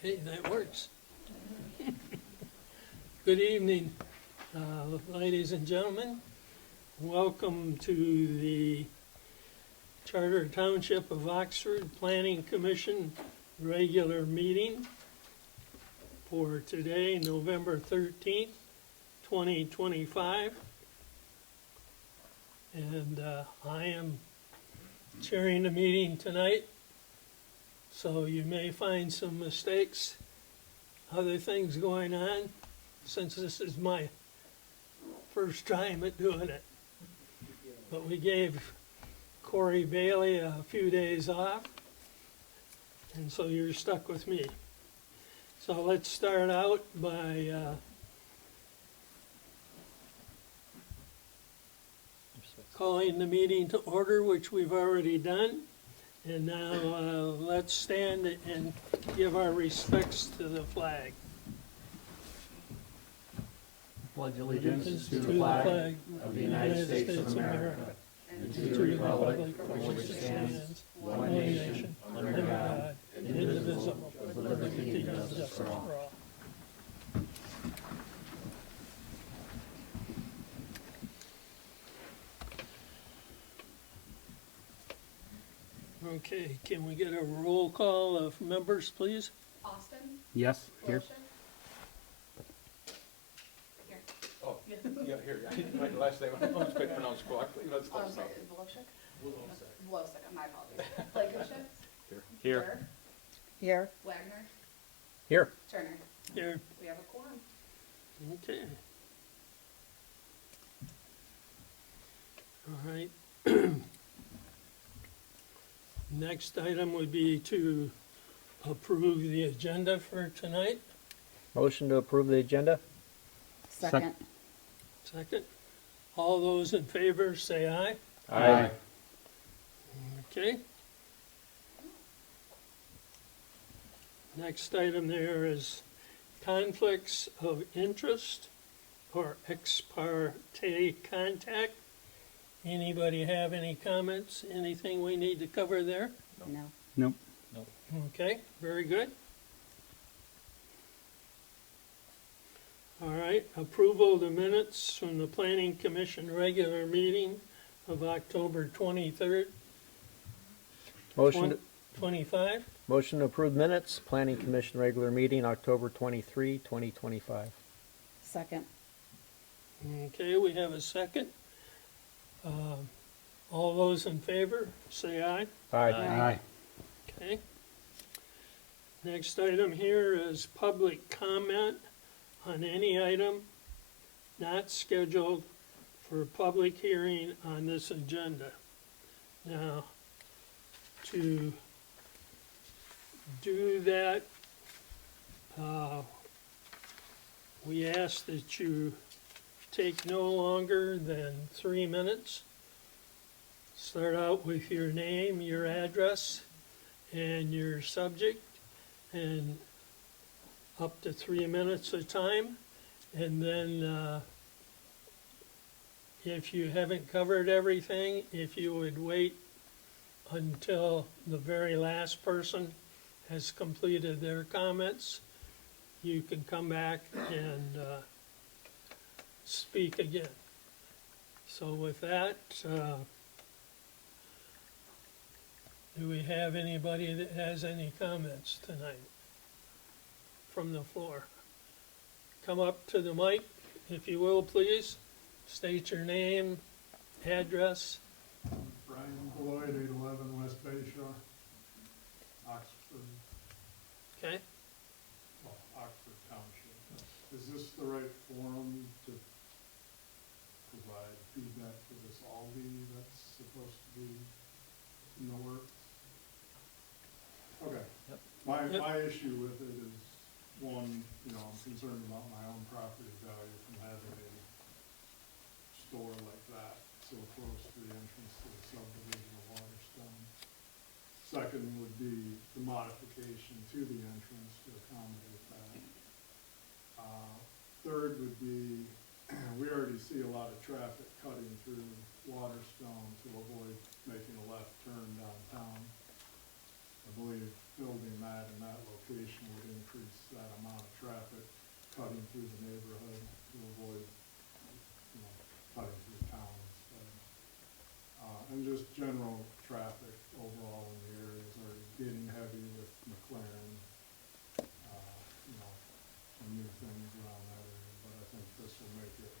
Hey, that works. Good evening, ladies and gentlemen. Welcome to the Charter Township of Oxford Planning Commission regular meeting for today, November 13th, 2025. And I am chairing the meeting tonight. So you may find some mistakes, other things going on, since this is my first time at doing it. But we gave Corey Bailey a few days off, and so you're stuck with me. So let's start out by calling the meeting to order, which we've already done. And now let's stand and give our respects to the flag. Pledge allegiance to the flag of the United States of America and to the republic for which it stands, one nation, under God, indivisible, with liberty and justice for all. Okay, can we get a roll call of members, please? Austin? Yes, here. Here. Oh, yeah, here, I didn't write the last name, I was quite pronounced correctly, let's Oh, I'm stop. sorry, Volosik? Volosik, my apologies. Blankenship? Here. Here. Wagner? Here. Turner? Here. We have a quorum. Okay. All right. Next item would be to approve the agenda for tonight. Motion to approve the agenda? Second. Second. All those in favor say aye. Aye. Okay. Next item there is conflicts of interest or ex parte contact. Anybody have any comments? Anything we need to cover there? No. Nope. Okay, very good. All right, approval of the minutes from the Planning Commission regular meeting of October 23rd, Motion, 25. motion to approve minutes, Planning Commission regular meeting, October 23, 2025. Second. Okay, we have a second. All those in favor, say aye. Aye. Okay. Next item here is public comment on any item not scheduled for public hearing on this agenda. Now, to do that, we ask that you take no longer than 3 minutes. Start out with your name, your address, and your subject, and up to 3 minutes a time. And then if you haven't covered everything, if you would wait until the very last person has completed their comments, you can come back and speak again. So with that, do we have anybody that has any comments tonight from the floor? Come up to the mic, if you will, please. State your name, address. Brian Boyd, 811 West Bay Shore, Oxford, Okay, Oxford Township. Is this the right forum to provide feedback for this Aldi that's supposed to be in the works? Okay. Yep. My issue with it is, one, I'm concerned about my own property value from having a store like that so close to the entrance to the subdivision of Waterstone. Second would be the modification to the entrance to accommodate that. Third would be, we already see a lot of traffic cutting through Waterstone to avoid making a left turn downtown. I believe building that in that location application would increase that amount of traffic cutting through the neighborhood to avoid, you know, cutting through town instead. And just general traffic overall in the areas are getting heavy with McLaren, you know, some new things around that area, but I think this will make it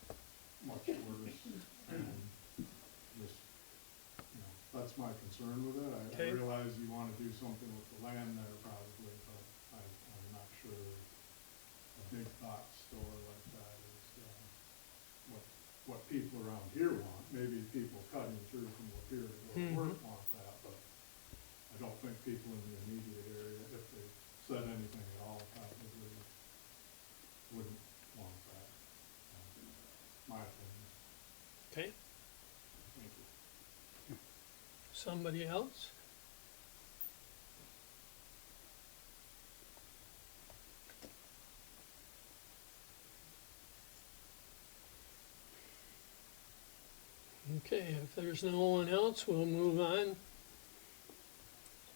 much worse. And just, you know, that's my concern with it. I Okay. realize you wanna do something with the land there probably, but I'm not sure a big box store like that is, what people around here want. Maybe people cutting through from Lapeer to go to work want that, but I don't think people in the immediate area, if they said anything at all, probably wouldn't want that. My opinion. Okay, Thank you. somebody else? Okay, if there's no one else, we'll move on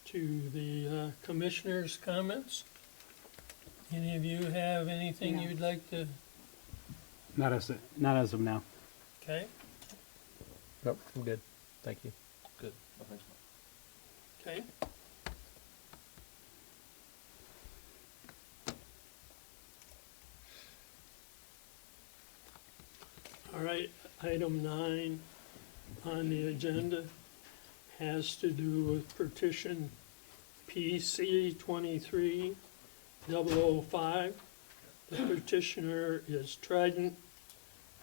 to the commissioners' comments. Any of you have anything No. you'd like to, Not as of now. okay, Nope, I'm good. Thank you. Good. No, thanks, Mike. okay? All right, item 9 on the agenda has to do with petition PC 23-005. The petitioner is Trident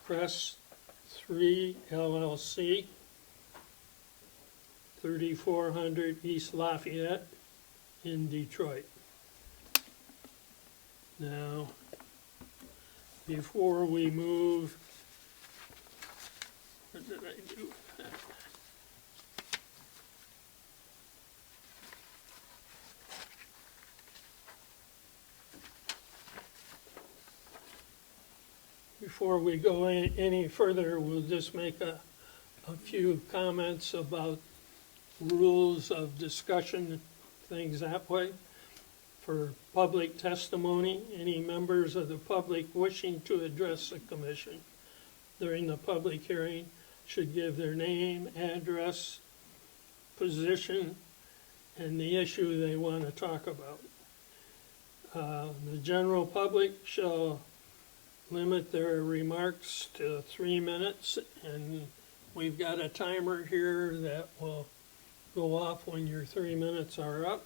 Press 3 LLC, 3400 East Lafayette in Detroit. Now, before we move, what did I do? Before we go any further, we'll just make a few comments about rules of discussion, things that way. For public testimony, any members of the public wishing to address the commission during the public hearing should give their name, address, position, and the issue they want to talk about. The general public shall limit their remarks to 3 minutes, and we've got a timer here that will go off when your 3 minutes are up.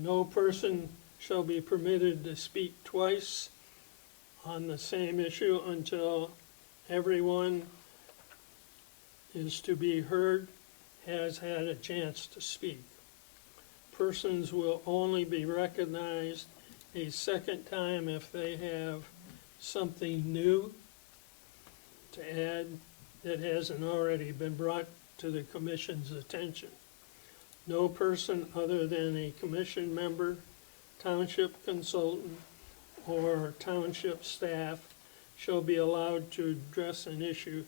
No person shall be permitted to speak twice on the same issue until everyone is to be heard has had a chance to speak. Persons will only be recognized a second time if they have something new to add that hasn't already been brought to the commission's attention. No person other than a commission member, township consultant, or township staff shall be allowed to address an issue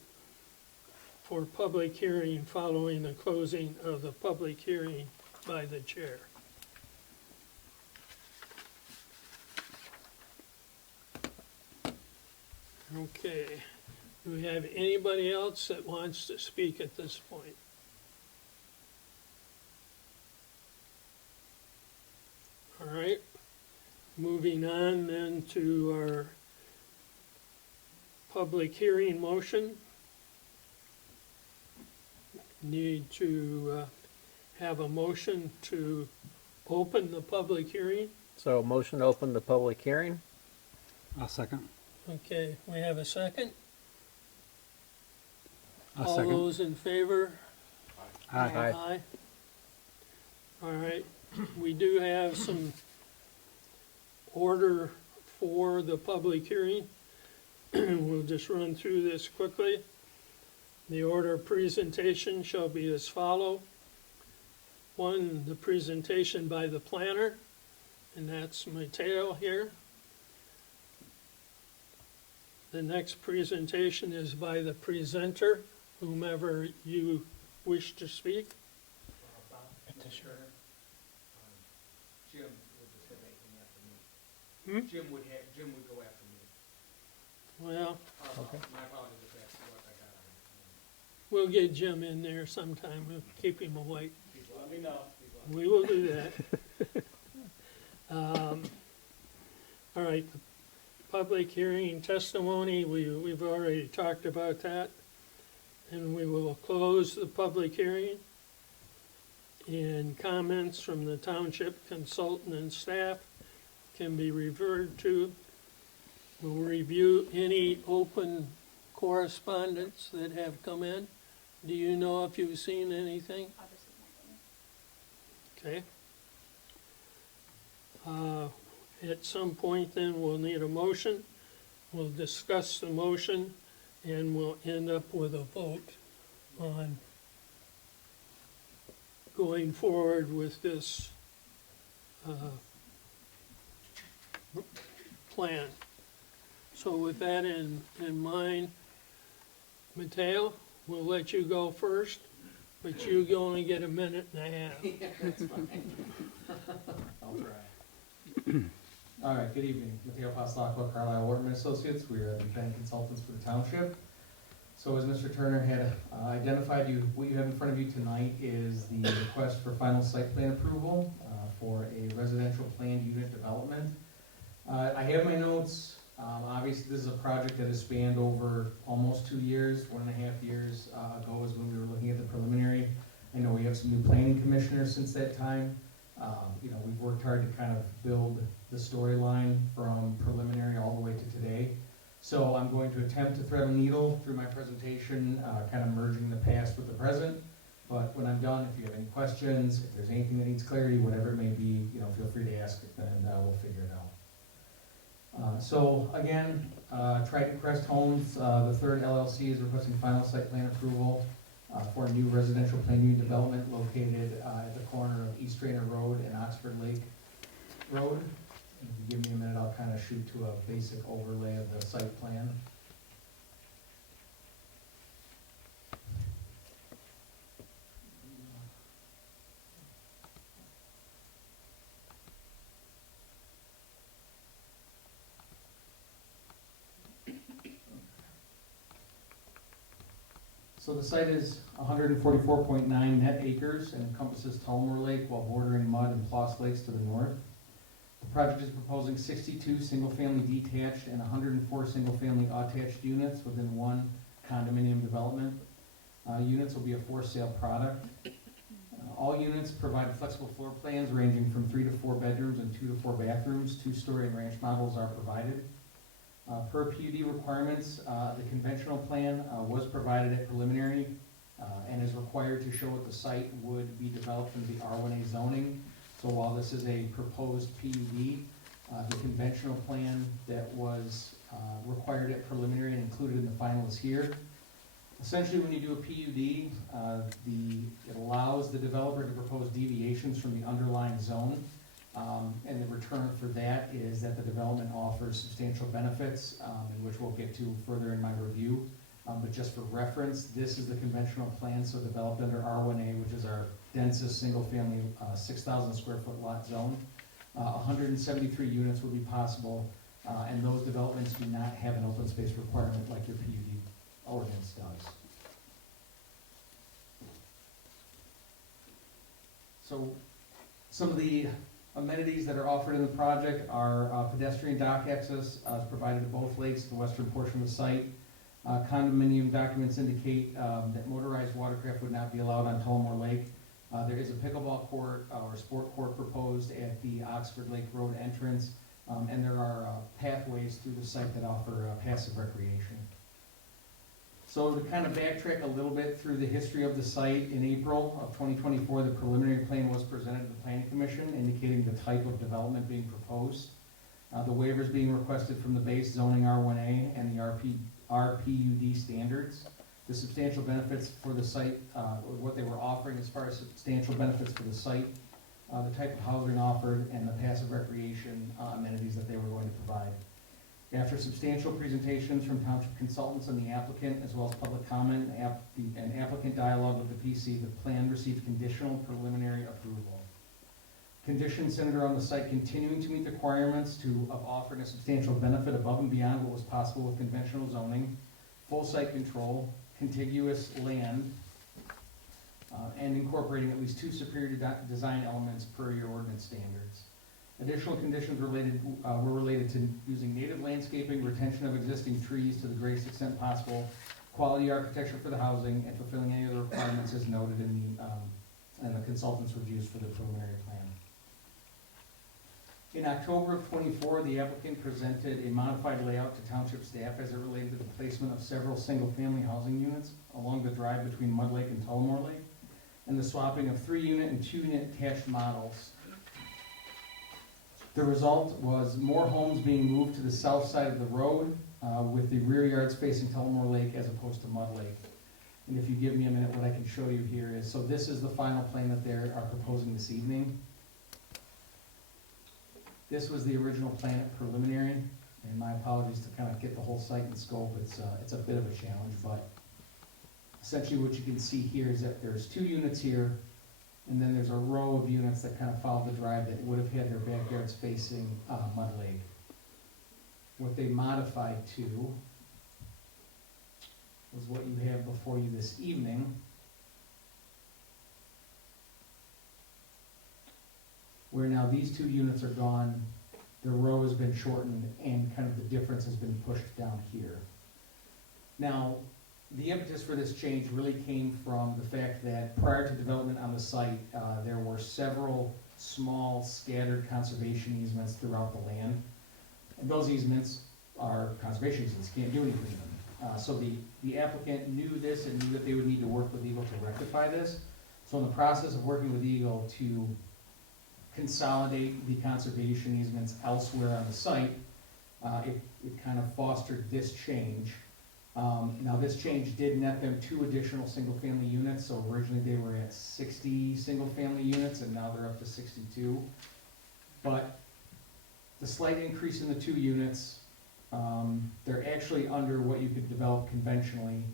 for public hearing following the closing of the public hearing by the chair. Okay, do we have anybody else that wants to speak at this point? All right, moving on then to our public hearing motion. Need to have a motion to open the public hearing. So motion to open the public hearing? I'll second. Okay, we have a second. I'll All second. those in favor? Aye. Aye. All right, we do have some order for the public hearing. We'll just run through this quickly. The order of presentation shall be as follows. 1, the presentation by the planner, and that's Mateo here. The next presentation is by the presenter, whomever you wish to speak. Petitioner. Jim would Jim would go after me. Well, Okay. My apologies if that's what I got on it. we'll get Jim in there sometime, we'll keep him awake. Please let me know. We will do that. All right, the public hearing testimony, we've already talked about that. And we will close the public hearing. And comments from the township consultant and staff can be referred to. We'll review any open correspondence that have come in. Do you know if you've seen anything? Obviously, nothing. Okay. At some point then, we'll need a motion. We'll discuss the motion and we'll end up with a vote on going forward with this plan. So with that in mind, Mateo, we'll let you go first, but you only get a minute and a half. I'll try. All right, good evening. Mateo Paslacqua, Carlisle Waterman Associates. We are the bank consultants for the township. So as Mr. Turner had identified, what you have in front of you tonight is the request for final site plan approval for a residential planned unit development. I have my notes. Obviously, this is a project that has spanned over almost 2 years. 1.5 years ago is when we were looking at the preliminary. I know we have some new planning commissioners since that time. We've worked hard to kind of build the storyline from preliminary all the way to today. So I'm going to attempt to thread a needle through my presentation, kind of merging the past with the present. But when I'm done, if you have any questions, if there's anything that needs clarity, whatever it may be, feel free to ask it, and we'll figure it out. So again, Trident Crest Homes, the third LLC, is requesting final site plan approval for a new residential planned unit development located at the corner of East Trainer Road and Oxford Lake Road. If you give me a minute, I'll kind of shoot to a basic overlay of the site plan. So the site is 144.9 net acres and encompasses Tullamore Lake while bordering Mud and Floss Lakes to the north. The project is proposing 62 single-family detached and 104 single-family attached units within one condominium development. Units will be a for-sale product. All units provide flexible floor plans ranging from 3 to 4 bedrooms and 2 to 4 bathrooms. 2-story and ranch models are provided. Per PUD requirements, the conventional plan was provided at preliminary and is required to show what the site would be developed into the R1A zoning. So while this is a proposed PUD, the conventional plan that was required at preliminary and included in the final is here. Essentially, when you do a PUD, it allows the developer to propose deviations from the underlying zone. And the return for that is that the development offers substantial benefits, in which we'll get to further in my review. But just for reference, this is the conventional plan, so developed under R1A, which is our densest single-family 6,000 square foot lot zone. 173 units would be possible, and those developments do not have an open space requirement like your PUD ordinance does. So some of the amenities that are offered in the project are pedestrian dock access provided to both lakes at the western portion of the site. Condominium documents indicate that motorized watercraft would not be allowed on Tullamore Lake. There is a pickleball court or sport court proposed at the Oxford Lake Road entrance, and there are pathways through the site that offer passive recreation. So to kind of backtrack a little bit through the history of the site, in April of 2024, the preliminary plan was presented to the Planning Commission indicating the type of development being proposed. The waivers being requested from the base zoning R1A and the RPUD standards. The substantial benefits for the site, what they were offering as far as substantial benefits for the site, the type of housing offered, and the passive recreation amenities that they were going to provide. After substantial presentations from township consultants and the applicant, as well as public comment and applicant dialogue with the PC, the plan received conditional preliminary approval. Conditions centered around the site continuing to meet the requirements of offering a substantial benefit above and beyond what was possible with conventional zoning, full site control, contiguous land, and incorporating at least 2 superior design elements per your ordinance standards. Additional conditions were related to using native landscaping, retention of existing trees to the greatest extent possible, quality architecture for the housing, and fulfilling any other requirements as noted in the consultant's reviews for the preliminary plan. In October of '24, the applicant presented a modified layout to township staff as it related to the placement of several single-family housing units along the drive between Mud Lake and Tullamore Lake, and the swapping of 3-unit and 2-unit attached models. The result was more homes being moved to the south side of the road, with the rear yards facing Tullamore Lake as opposed to Mud Lake. And if you give me a minute, what I can show you here is, so this is the final plan that they are proposing this evening. This was the original plan at preliminary, and my apologies to kind of get the whole site in scope. It's a bit of a challenge, but essentially what you can see here is that there's 2 units here, and then there's a row of units that kind of follow the drive that would have had their backyards facing Mud Lake. What they modified to was what you have before you this evening, where now these 2 units are gone, the row has been shortened, and kind of the difference has been pushed down here. Now, the impetus for this change really came from the fact that prior to development on the site, there were several small scattered conservation easements throughout the land. And those easements are conservation easements, can't do anything with them. So the applicant knew this and knew that they would need to work with Eagle to rectify this. So in the process of working with Eagle to consolidate the conservation easements elsewhere on the site, it kind of fostered this change. Now this change did net them 2 additional single-family units, so originally they were at 60 single-family units, and now they're up to 62. But the slight increase in the 2 units, they're actually under what you could develop conventionally,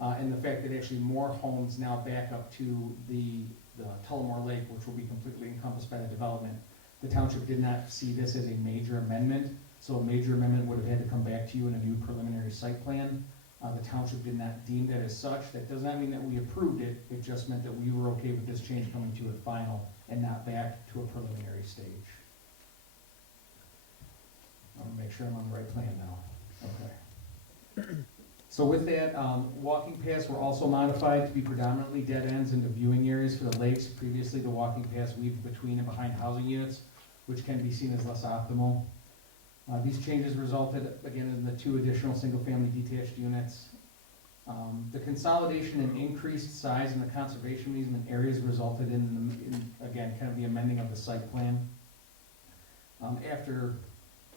and the fact that actually more homes now back up to the Tullamore Lake, which will be completely encompassed by the development. The township did not see this as a major amendment, so a major amendment would have had to come back to you in a new preliminary site plan. The township did not deem that as such. That does not mean that we approved it, it just meant that we were okay with this change coming to a final and not back to a preliminary stage. I'm gonna make sure I'm on the right plan now. Okay. So with that, walking paths were also modified to be predominantly dead ends into viewing areas for the lakes. Previously, the walking paths weaved between and behind housing units, which can be seen as less optimal. These changes resulted, again, in the 2 additional single-family detached units. The consolidation and increased size in the conservation easement areas resulted in, again, kind of the amending of the site plan. After,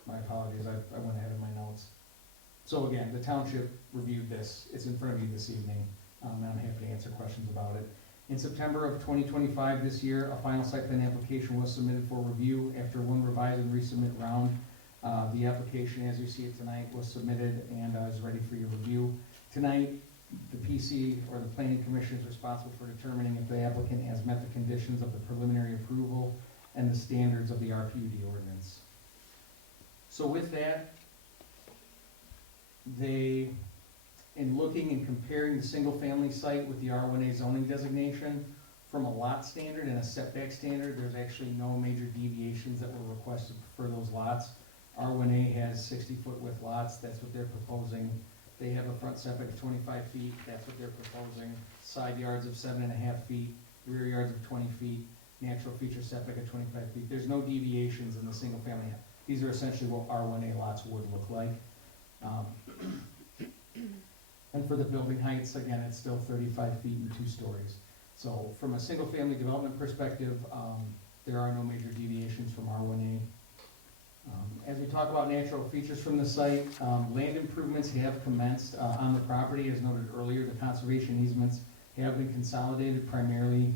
my apologies, I went ahead of my notes. So again, the township reviewed this. It's in front of you this evening, and I'm happy to answer questions about it. In September of 2025 this year, a final site plan application was submitted for review. After 1 revise and resubmit round, the application, as you see it tonight, was submitted and is ready for your review. Tonight, the PC, or the Planning Commission, is responsible for determining if the applicant has met the conditions of the preliminary approval and the standards of the RPUD ordinance. So with that, they, in looking and comparing the single-family site with the R1A zoning designation, from a lot standard and a setback standard, there's actually no major deviations that were requested for those lots. R1A has 60-foot width lots, that's what they're proposing. They have a front setback of 25 feet, that's what they're proposing. Side yards of 7.5 feet, rear yards of 20 feet, natural feature setback of 25 feet. There's no deviations in the single family. These are essentially what R1A lots would look like. And for the building heights, again, it's still 35 feet and 2 stories. So from a single family development perspective, there are no major deviations from R1A. As we talk about natural features from the site, land improvements have commenced on the property. As noted earlier, the conservation easements have been consolidated primarily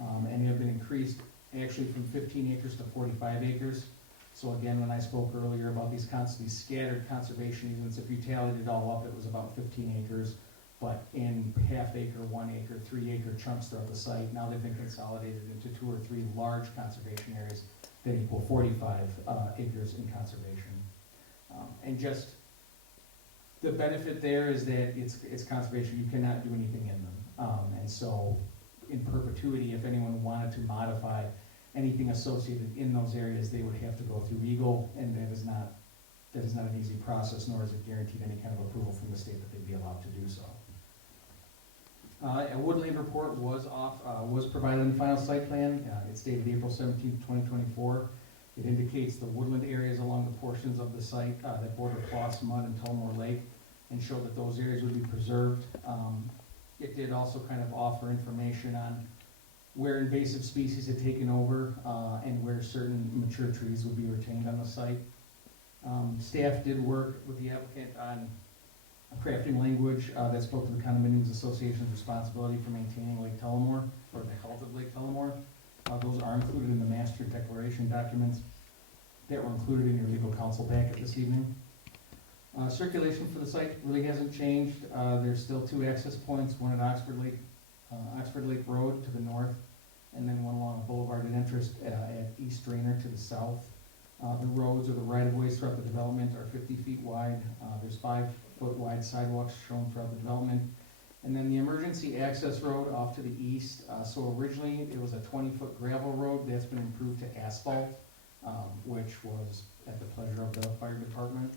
and have been increased actually from 15 acres to 45 acres. So again, when I spoke earlier about these scattered conservation easements, if you tallied it all up, it was about 15 acres. but in half acre, 1 acre, 3 acre chunks throughout the site. Now they've been consolidated into 2 or 3 large conservation areas that equal 45 acres in conservation. And just, the benefit there is that it's conservation, you cannot do anything in them. And so, in perpetuity, if anyone wanted to modify anything associated in those areas, they would have to go through Eagle, and that is not an easy process, nor is it guaranteed any kind of approval from the state that they'd be allowed to do so. A woodland report was provided in the final site plan. It's dated April 17th, 2024. It indicates the woodland areas along the portions of the site that border Floss, Mud, and Tullamore Lake, and show that those areas would be preserved. It did also kind of offer information on where invasive species had taken over and where certain mature trees would be retained on the site. Staff did work with the applicant on crafting language that spoke to the Condominiums Association's responsibility for maintaining Lake Tullamore, or the health of Lake Tullamore. Those are included in the master declaration documents that were included in your legal counsel packet this evening. Circulation for the site really hasn't changed. There's still 2 access points, one at Oxford Lake Road to the north, and then one along Boulevard and Interest at East Drainer to the south. The roads or the right-of-ways throughout the development are 50 feet wide. There's 5-foot wide sidewalks shown throughout the development. And then the emergency access road off to the east. So originally it was a 20-foot gravel road that's been improved to asphalt, which was at the pleasure of the fire department.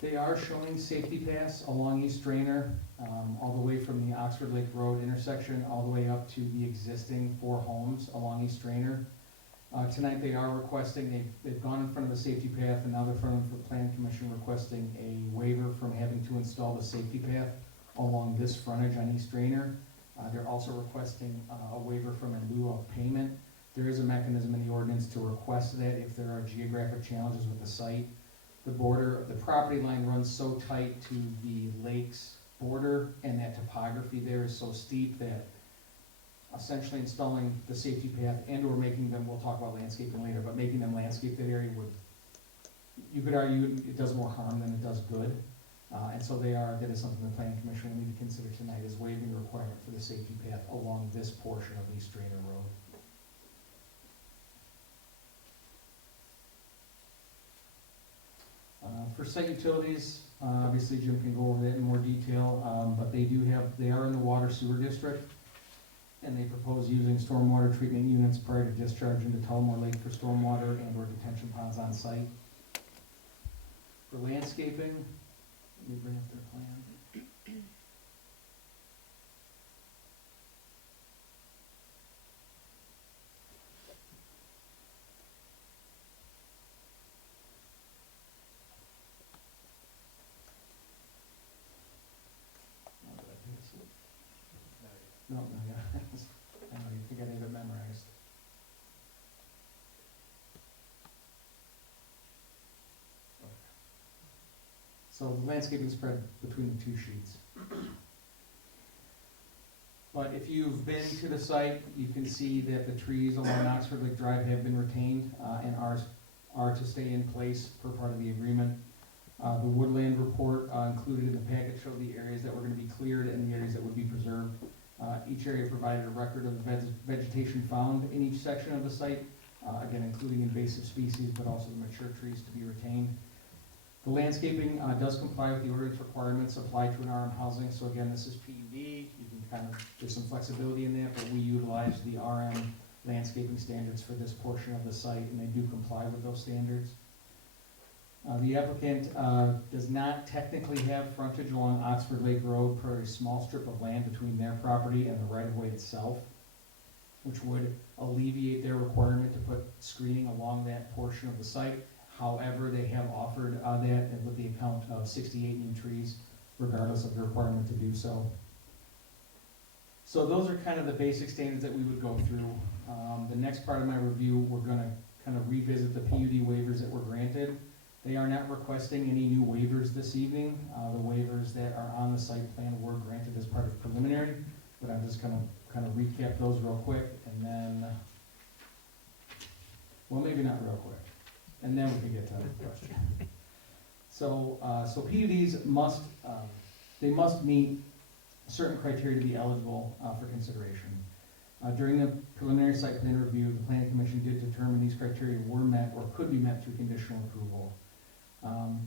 They are showing safety paths along East Drainer, all the way from the Oxford Lake Road intersection, all the way up to the existing 4 homes along East Drainer. Tonight they are requesting, they've gone in front of the safety path, and now they're in front of the Planning Commission requesting a waiver from having to install the safety path along this frontage on East Drainer. They're also requesting a waiver from in lieu of payment. There is a mechanism in the ordinance to request that if there are geographic challenges with the site. The border of the property line runs so tight to the lake's border, and that topography there is so steep that essentially installing the safety path and or making them, we'll talk about landscaping later, but making them landscape that area would, you could argue it does more harm than it does good. And so that is something the Planning Commission will need to consider tonight, is waiving the requirement for the safety path along this portion of East Drainer Road. For site utilities, obviously Jim can go over that in more detail, but they are in the water sewer district, and they propose using stormwater treatment units prior to discharge into Tullamore Lake for stormwater and or detention ponds on site. For landscaping, let me bring up their plan. No, yeah. I know, you think I have it memorized. So the landscaping spread between the 2 sheets. But if you've been to the site, you can see that the trees along Oxford Lake Drive have been retained and are to stay in place per part of the agreement. The woodland report included in the packet showed the areas that were going to be cleared and the areas that would be preserved. Each area provided a record of the vegetation found in each section of the site, again including invasive species, but also the mature trees to be retained. The landscaping does comply with the ordinance requirements applied to an RM housing. So again, this is PUD. You can there's some flexibility in that, but we utilize the RM landscaping standards for this portion of the site, and they do comply with those standards. The applicant does not technically have frontage along Oxford Lake Road per a small strip of land between their property and the right-of-way itself, which would alleviate their requirement to put screening along that portion of the site. However, they have offered that with the account of 68 new trees, regardless of the requirement to do so. So those are kind of the basic standards that we would go through. The next part of my review, we're going to kind of revisit the PUD waivers that were granted. They are not requesting any new waivers this evening. The waivers that are on the site plan were granted as part of preliminary, but I'm just going to kind of recap those real quick, and then, well, maybe not real quick. and then we can get to the question. So, so PUDs must, they must meet certain criteria to be eligible for consideration. During the preliminary site plan review, the Planning Commission did determine these criteria were met or could be met through conditional approval.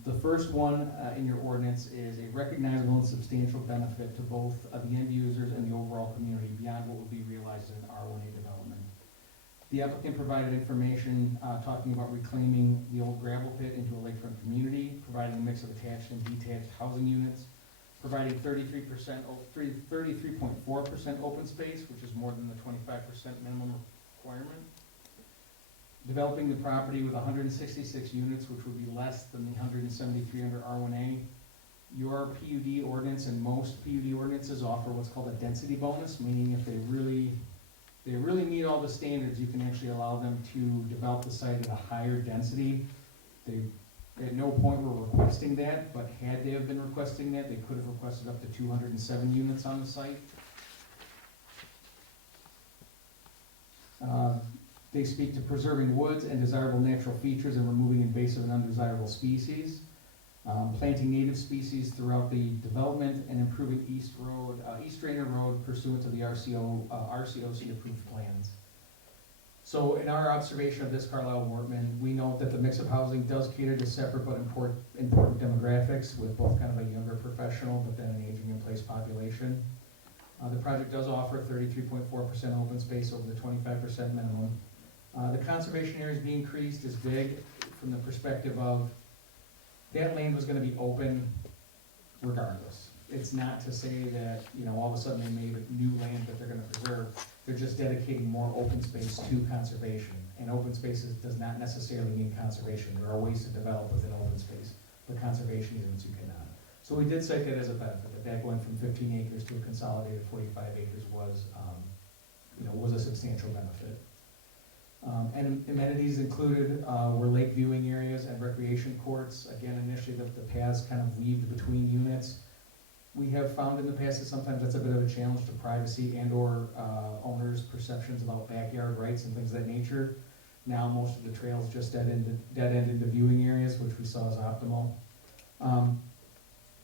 The first one in your ordinance is a recognizable and substantial benefit to both the end users and the overall community beyond what would be realized in an R1A development. The applicant provided information talking about reclaiming the old gravel pit into a lakefront community, providing a mix of attached and detached housing units, providing 33%, 33.4% open space, which is more than the 25% minimum requirement. Developing the property with 166 units, which would be less than the 173 under R1A. Your PUD ordinance and most PUD ordinances offer what's called a density bonus, meaning if they really meet all the standards, you can actually allow them to develop the site at a higher density. They at no point were requesting that, but had they have been requesting that, they could have requested up to 207 units on the site. They speak to preserving woods and desirable natural features and removing invasive and undesirable species, planting native species throughout the development, and improving East Drainer Road pursuant to the RCOC approved plans. So in our observation of this, Carlisle Wortman, we note that the mix of housing does cater to separate but important demographics with both kind of a younger professional but then an aging in place population. The project does offer 33.4% open space over the 25% minimum. The conservation area is being increased is big from the perspective of that land was going to be open regardless. It's not to say that, you know, all of a sudden they made new land that they're going to preserve. They're just dedicating more open space to conservation. And open spaces does not necessarily mean conservation. There are ways to develop within open space, but conservation units you cannot. So we did cite that as a benefit, that going from 15 acres to a consolidated 45 acres was, was a substantial benefit. And amenities included were lake viewing areas and recreation courts. Again, initially the paths kind of weaved between units. We have found in the past that sometimes that's a bit of a challenge to privacy and or owners' perceptions about backyard rights and things of that nature. Now most of the trails just dead end into viewing areas, which we saw as optimal.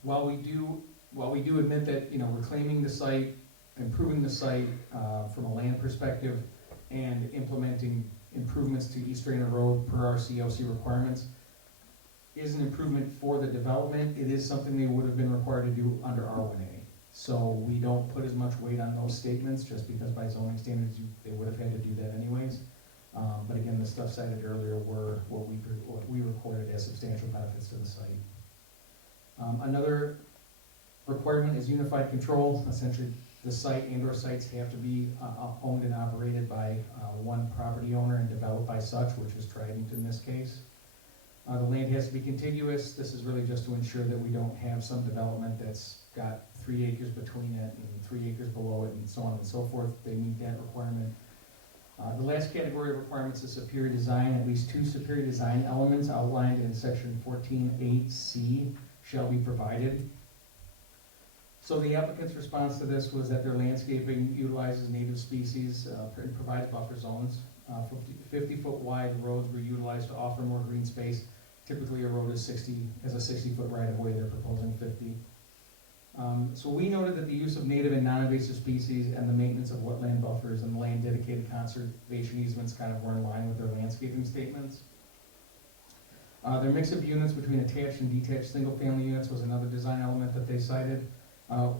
While we do admit that, you know, reclaiming the site, improving the site from a land perspective, and implementing improvements to East Drainer Road per our COC requirements is an improvement for the development. It is something they would have been required to do under R1A. So we don't put as much weight on those statements just because by zoning standards they would have had to do that anyways. But again, the stuff cited earlier were what we recorded as substantial benefits to the site. Another requirement is unified control. Essentially, the site and or sites have to be owned and operated by one property owner and developed by such, which is Trident in this case. The land has to be contiguous. This is really just to ensure that we don't have some development that's got 3 acres between it and 3 acres below it and so on and so forth. They meet that requirement. The last category of requirements is superior design. At least 2 superior design elements outlined in section 14.8C shall be provided. So the applicant's response to this was that their landscaping utilizes native species and provides buffer zones. 50-foot wide roads were utilized to offer more green space. Typically a road is has a 60-foot right of way. They're proposing 50. So we noted that the use of native and non-invasive species and the maintenance of wetland buffers and land dedicated conservation easements kind of were in line with their landscaping statements. Their mix of units between attached and detached single-family units was another design element that they cited.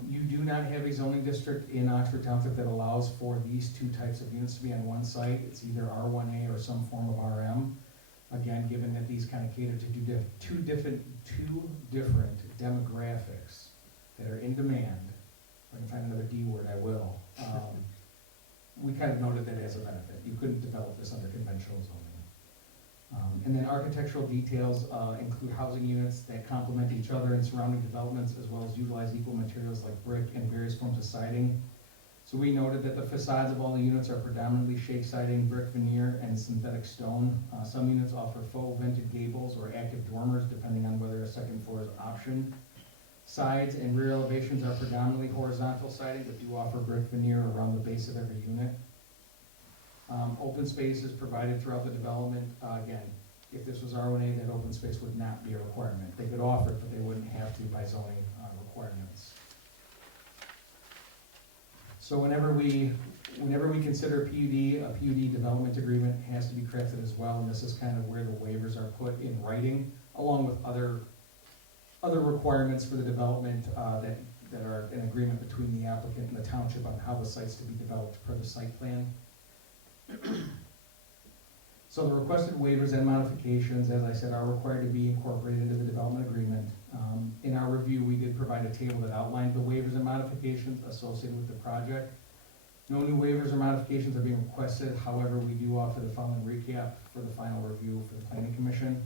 You do not have a zoning district in Oxford Township that allows for these 2 types of units to be on one site. It's either R1A or some form of RM. Again, given that these kind of cater to two different demographics that are in demand. If I can find another D word, I will. We kind of noted that as a benefit. You couldn't develop this under conventional zoning. And then architectural details include housing units that complement each other in surrounding developments, as well as utilize equal materials like brick and various forms of siding. So we noted that the facades of all the units are predominantly shake siding, brick veneer, and synthetic stone. Some units offer faux vented gables or active dormers, depending on whether a second floor is an option. Sides and rear elevations are predominantly horizontal siding, but do offer brick veneer around the base of every unit. Open space is provided throughout the development. Again, If this was R1A, that open space would not be a requirement. They could offer it, but they wouldn't have to by zoning requirements. So whenever we consider PUD, a PUD development agreement has to be crafted as well, and this is kind of where the waivers are put in writing, along with other requirements for the development that are in agreement between the applicant and the township on how the site's to be developed per the site plan. So the requested waivers and modifications, as I said, are required to be incorporated into the development agreement. In our review, we did provide a table that outlined the waivers and modifications associated with the project. No new waivers or modifications are being requested. However, we do offer the following recap for the final review for the Planning Commission.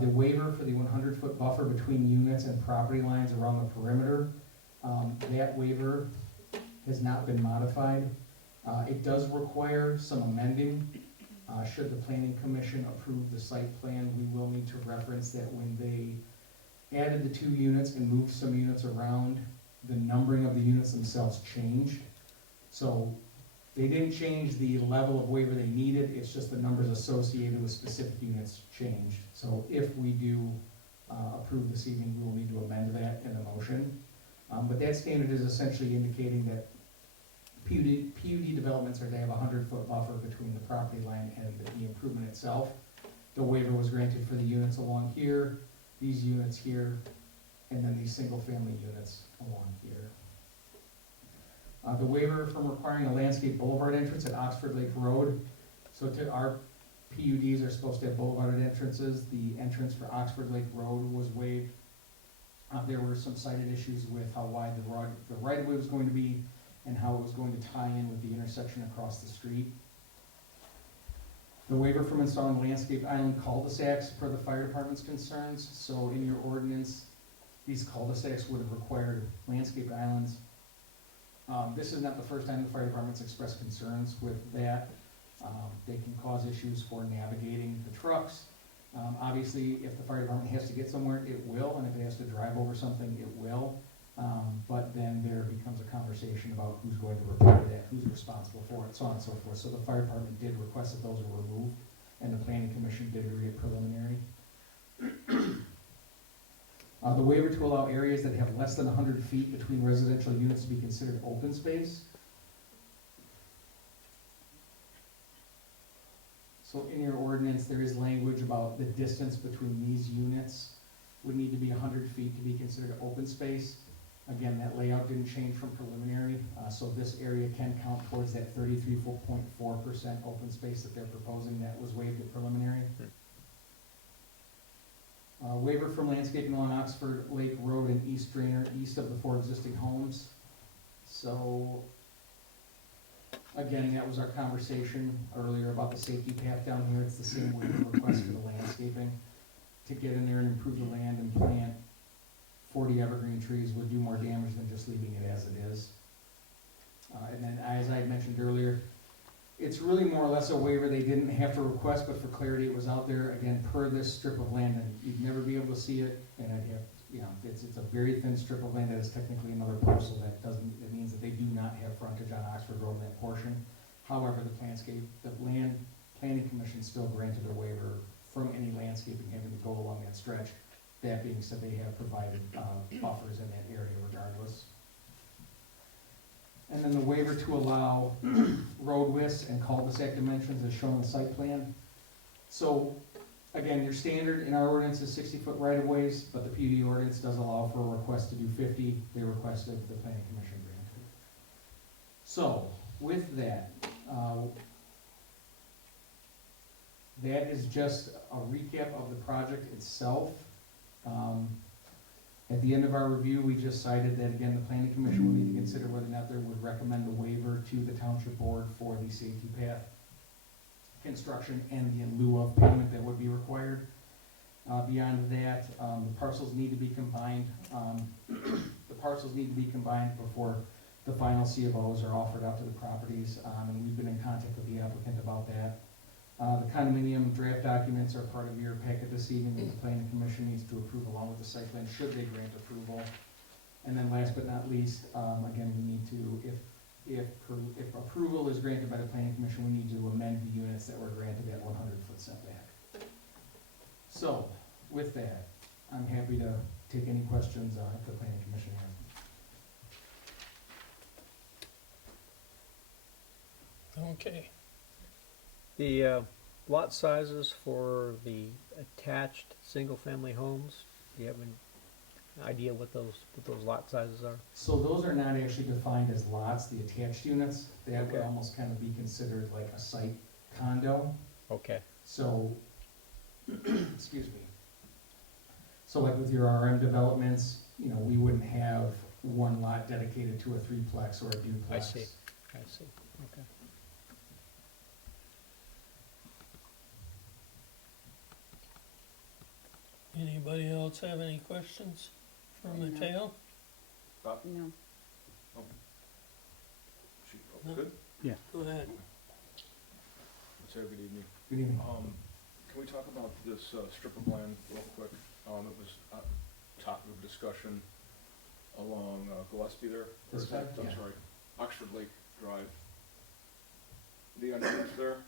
The waiver for the 100-foot buffer between units and property lines around the perimeter, that waiver has not been modified. It does require some amending. Should the Planning Commission approve the site plan, we will need to reference that when they added the 2 units and moved some units around, the numbering of the units themselves changed. So they didn't change the level of waiver they needed, it's just the numbers associated with specific units changed. So if we do approve this evening, we will need to amend that in the motion. But that standard is essentially indicating that PUD developments are to have a 100-foot buffer between the property line and the improvement itself. The waiver was granted for the units along here, these units here, and then these single-family units along here. The waiver from requiring a landscape boulevard entrance at Oxford Lake Road. So our PUDs are supposed to have boulevard entrances. The entrance for Oxford Lake Road was waived. There were some cited issues with how wide the right-of-way was going to be and how it was going to tie in with the intersection across the street. The waiver from installing landscape island cul-de-sacs per the fire department's concerns. So in your ordinance, these cul-de-sacs would have required landscape islands. This is not the first time the fire department's expressed concerns with that. They can cause issues for navigating the trucks. Obviously, if the fire department has to get somewhere, it will, and if it has to drive over something, it will. But then there becomes a conversation about who's going to repair that, who's responsible for it, so on and so forth. So the fire department did request that those were removed, and the planning commission did agree at preliminary. The waiver to allow areas that have less than 100 feet between residential units to be considered open space. So in your ordinance, there is language about the distance between these units would need to be 100 feet to be considered open space. Again, that layout didn't change from preliminary, so this area can count towards that 33.4% open space that they're proposing that was waived at preliminary. Waiver from landscaping along Oxford Lake Road and East Drainer, east of the 4 existing homes. So, again, that was our conversation earlier about the safety path down here. It's the same waiver request for the landscaping. To get in there and improve the land and plant 40 evergreen trees would do more damage than just leaving it as it is. And then, as I had mentioned earlier, it's really more or less a waiver they didn't have to request, but for clarity, it was out there, again, per this strip of land, and you'd never be able to see it, and I'd have, you know, it's a very thin strip of land that is technically another parcel. It means that they do not have frontage on Oxford Road in that portion. However, the land planning commission still granted a waiver from any landscaping having to go along that stretch. That being said, they have provided buffers in that area regardless. And then the waiver to allow road widths and cul-de-sac dimensions as shown on the site plan. So, again, your standard in our ordinance is 60-foot right-of-ways, but the PUD ordinance does allow for a request to do 50. They requested, the planning commission granted. So, with that, that is just a recap of the project itself. At the end of our review, we just cited that, again, the planning commission will need to consider whether or not they would recommend a waiver to the township board for the safety path construction and the in lieu of payment that would be required. Beyond that, the parcels need to be combined. The parcels need to be combined before the final C of Os are offered out to the properties, and we've been in contact with the applicant about that. The condominium draft documents are part of your packet this evening that the planning commission needs to approve along with the site plan, should they grant approval. And then last but not least, again, we need to, if approval is granted by the planning commission, we need to amend the units that were granted at 100-foot setback. So, with that, I'm happy to take any questions if the planning commission has them. Okay. The lot sizes for the attached single-family homes, do you have an idea what those lot sizes are? So those are not actually defined as lots, the attached units, that would Okay. almost kind of be considered like a site condo. Okay, So, excuse me. So like with your RM developments, we wouldn't have one lot dedicated to a threeplex or a duplex. I see, okay. Anybody else have any questions for No. Mateo? No. No. Good? Go ahead. Let's have a good evening. Good evening. Can we talk about this strip of land real quick? It was topic of discussion along Gillespie there. Or This is that- side? I'm Yeah. sorry, Oxford Lake Drive. The entrance there,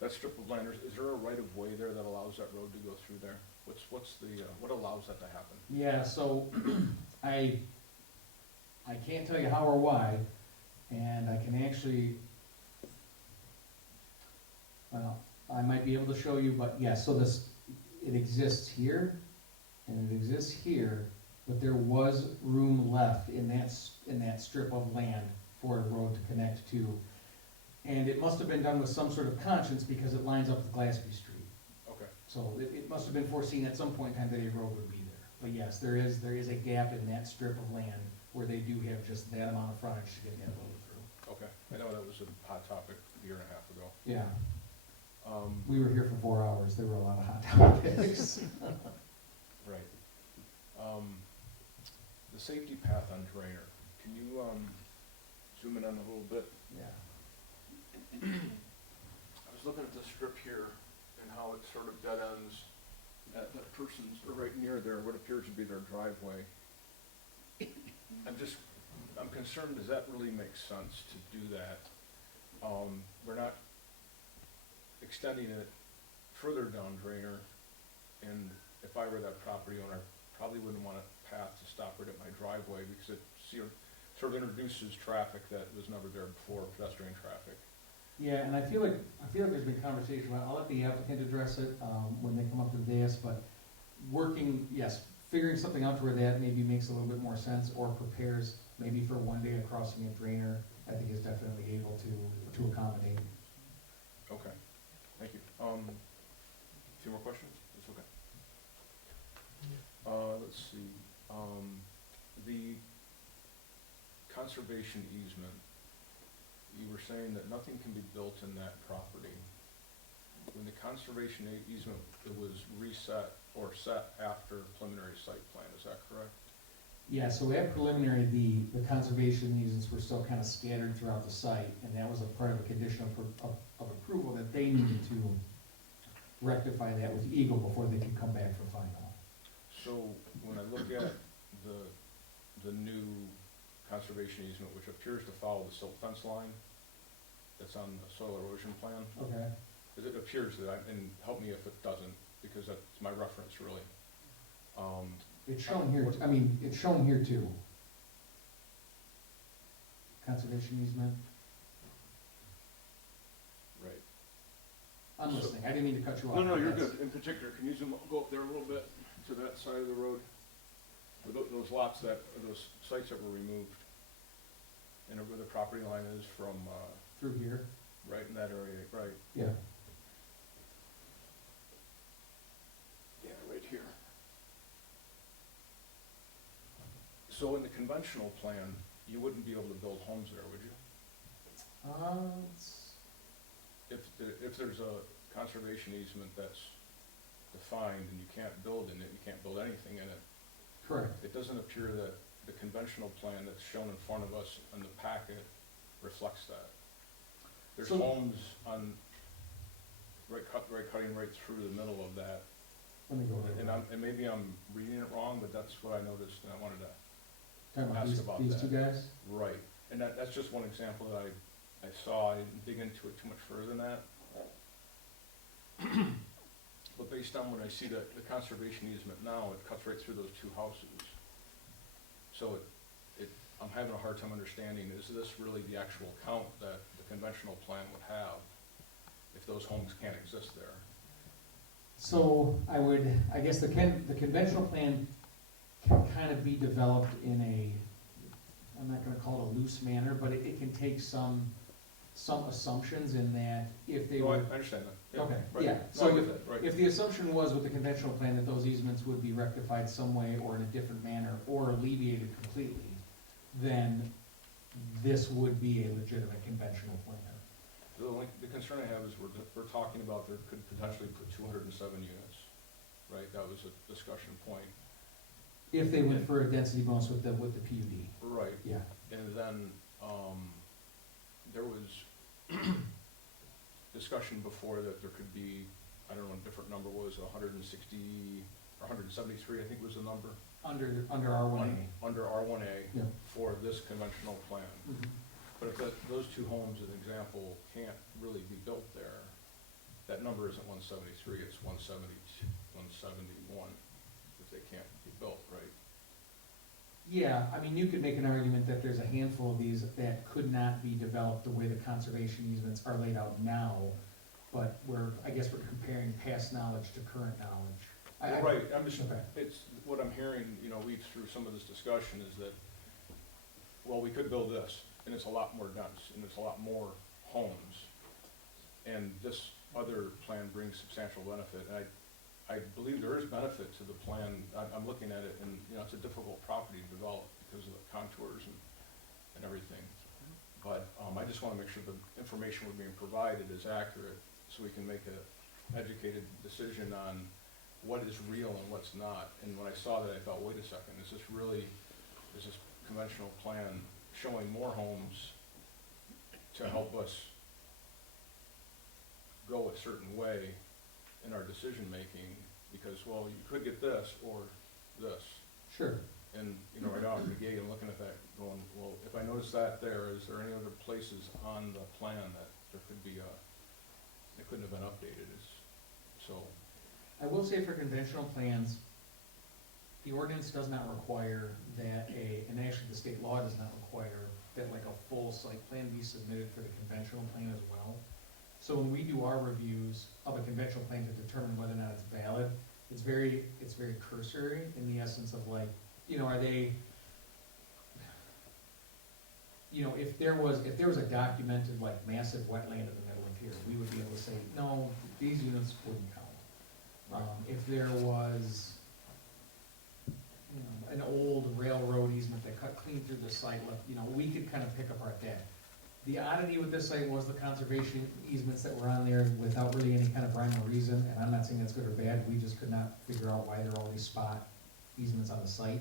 that strip of land, is there a right of way there that allows that road to go through there? What allows that to happen? Yeah, so I can't tell you how or why, and I can actually, well, I might be able to show you, but yeah, so it exists here, and it exists here, but there was room left in that strip of land for a road to connect to. And it must have been done with some sort of conscience because it lines up with Gillespie Street. Okay, So it must have been foreseen at some point in time that a road would be there. But yes, there is a gap in that strip of land where they do have just that amount of frontage to get that road through. okay. I know that was a hot topic a year and a half ago. Yeah, Um, we were here for 4 hours, there were a lot of hot topics. Right. The safety path on Drainer, can you zoom in on a little bit? Yeah. I was looking at this strip here and how it sort of dead ends at that person's, or right near there, what appears to be their driveway. I'm concerned, does that really make sense to do that? We're not extending it further down Drainer, and if I were that property owner, probably wouldn't want a path to stop right at my driveway because it sort of introduces traffic that was never there before, pedestrian traffic. Yeah, and I feel like there's been conversation, I'll let the applicant address it, when they come up to the dais, but figuring something out to where that maybe makes a little bit more sense, or prepares maybe for one day of crossing a Drainer, I think is definitely able to accommodate. Okay, thank you. Few more questions? It's okay. Let's see, the conservation easement, you were saying that nothing can be built in that property. When the conservation easement, it was reset or set after preliminary site plan, is that correct? Yeah, so at preliminary, the conservation easements were still kind of scattered throughout the site, and that was a part of a condition of approval that they needed to rectify that with Eagle before they could come back for final. So when I look at the new conservation easement, which appears to follow the silt fence line that's on the soil erosion plan, Okay. as it appears that, and help me if it doesn't, because that's my reference really. It's shown here, it's shown here too. Conservation easement, Right. I'm So- listening, I didn't mean to cut you off. No, you're That's- good. In particular, can you go up there a little bit to that side of the road? Those lots those sites that were removed, and where the property line is from, Through here, right in that area, right? yeah. Yeah, right here. So in the conventional plan, you wouldn't be able to build homes there, would you? If there's a conservation easement that's defined and you can't build in it, you can't build anything in it, Correct. it doesn't appear that the conventional plan that's shown in front of us in the packet reflects that. There's So- homes on, cutting right through the middle of that, Let me go over. and maybe I'm reading it wrong, but that's what I noticed, and I wanted to, Talking about ask about these that. two guys? right, and that's just one example that I saw. I didn't dig into it too much further than that. But based on when I see the conservation easement now, it cuts right through those two houses. So I'm having a hard time understanding, is this really the actual count that the conventional plan would have if those homes can't exist there? So I guess the conventional plan can kind of be developed in I'm not gonna call it a loose manner, but it can take some assumptions in that if they No, were. I understand that. Okay, right. yeah, No, I so get that, right. if the assumption was with the conventional plan that those easements would be rectified some way or in a different manner or alleviated completely, then this would be a legitimate conventional plan. The concern I have is we're talking about there could potentially put 207 units, right? That was a discussion point. If they went for a density bonus with the PUD. Right. Yeah. And then, there was discussion before that there could be, I don't know what a different number was, 160 or 173, I think was the number. Under R1A. Under R1A Yeah. for this conventional plan. Mhm. But if those two homes, as an example, can't really be built there, that number isn't 173, it's 172, 171, if they can't be built, right? Yeah, I mean, you could make an argument that there's a handful of these that could not be developed the way the conservation easements are laid out now, but I guess we're comparing past knowledge to current knowledge. Well, right, I'm just, Okay. it's, what I'm hearing, weave through some of this discussion is that, well, we could build this, and it's a lot more dense, and it's a lot more homes, and this other plan brings substantial benefit, and I believe there is benefit to the plan. I'm looking at it, and, it's a difficult property to develop because of the contours and everything. But, I just wanna make sure the information we're being provided is accurate, so we can make a educated decision on what is real and what's not. And when I saw that, I thought, wait a second, is this conventional plan showing more homes to help us go a certain way in our decision-making? Because, well, you could get this or this. Sure. And, right off the gate, I'm looking at that going, well, if I notice that there, is there any other places on the plan that there could be it couldn't have been updated, so. I will say for conventional plans, the ordinance does not require that and actually the state law does not require that like a full site plan be submitted for the conventional plan as well. So when we do our reviews of a conventional plan to determine whether or not it's valid, it's very cursory in the essence of like, are they, if there was a documented like massive wetland in the middle of here, we would be able to say, no, these units wouldn't count. If there was, an old railroad easement that cut clean through the site, we could kind of pick apart that. The oddity with this site was the conservation easements that were on there without really any kind of rhyme or reason, and I'm not saying that's good or bad, we just could not figure out why there are all these spot easements on the site.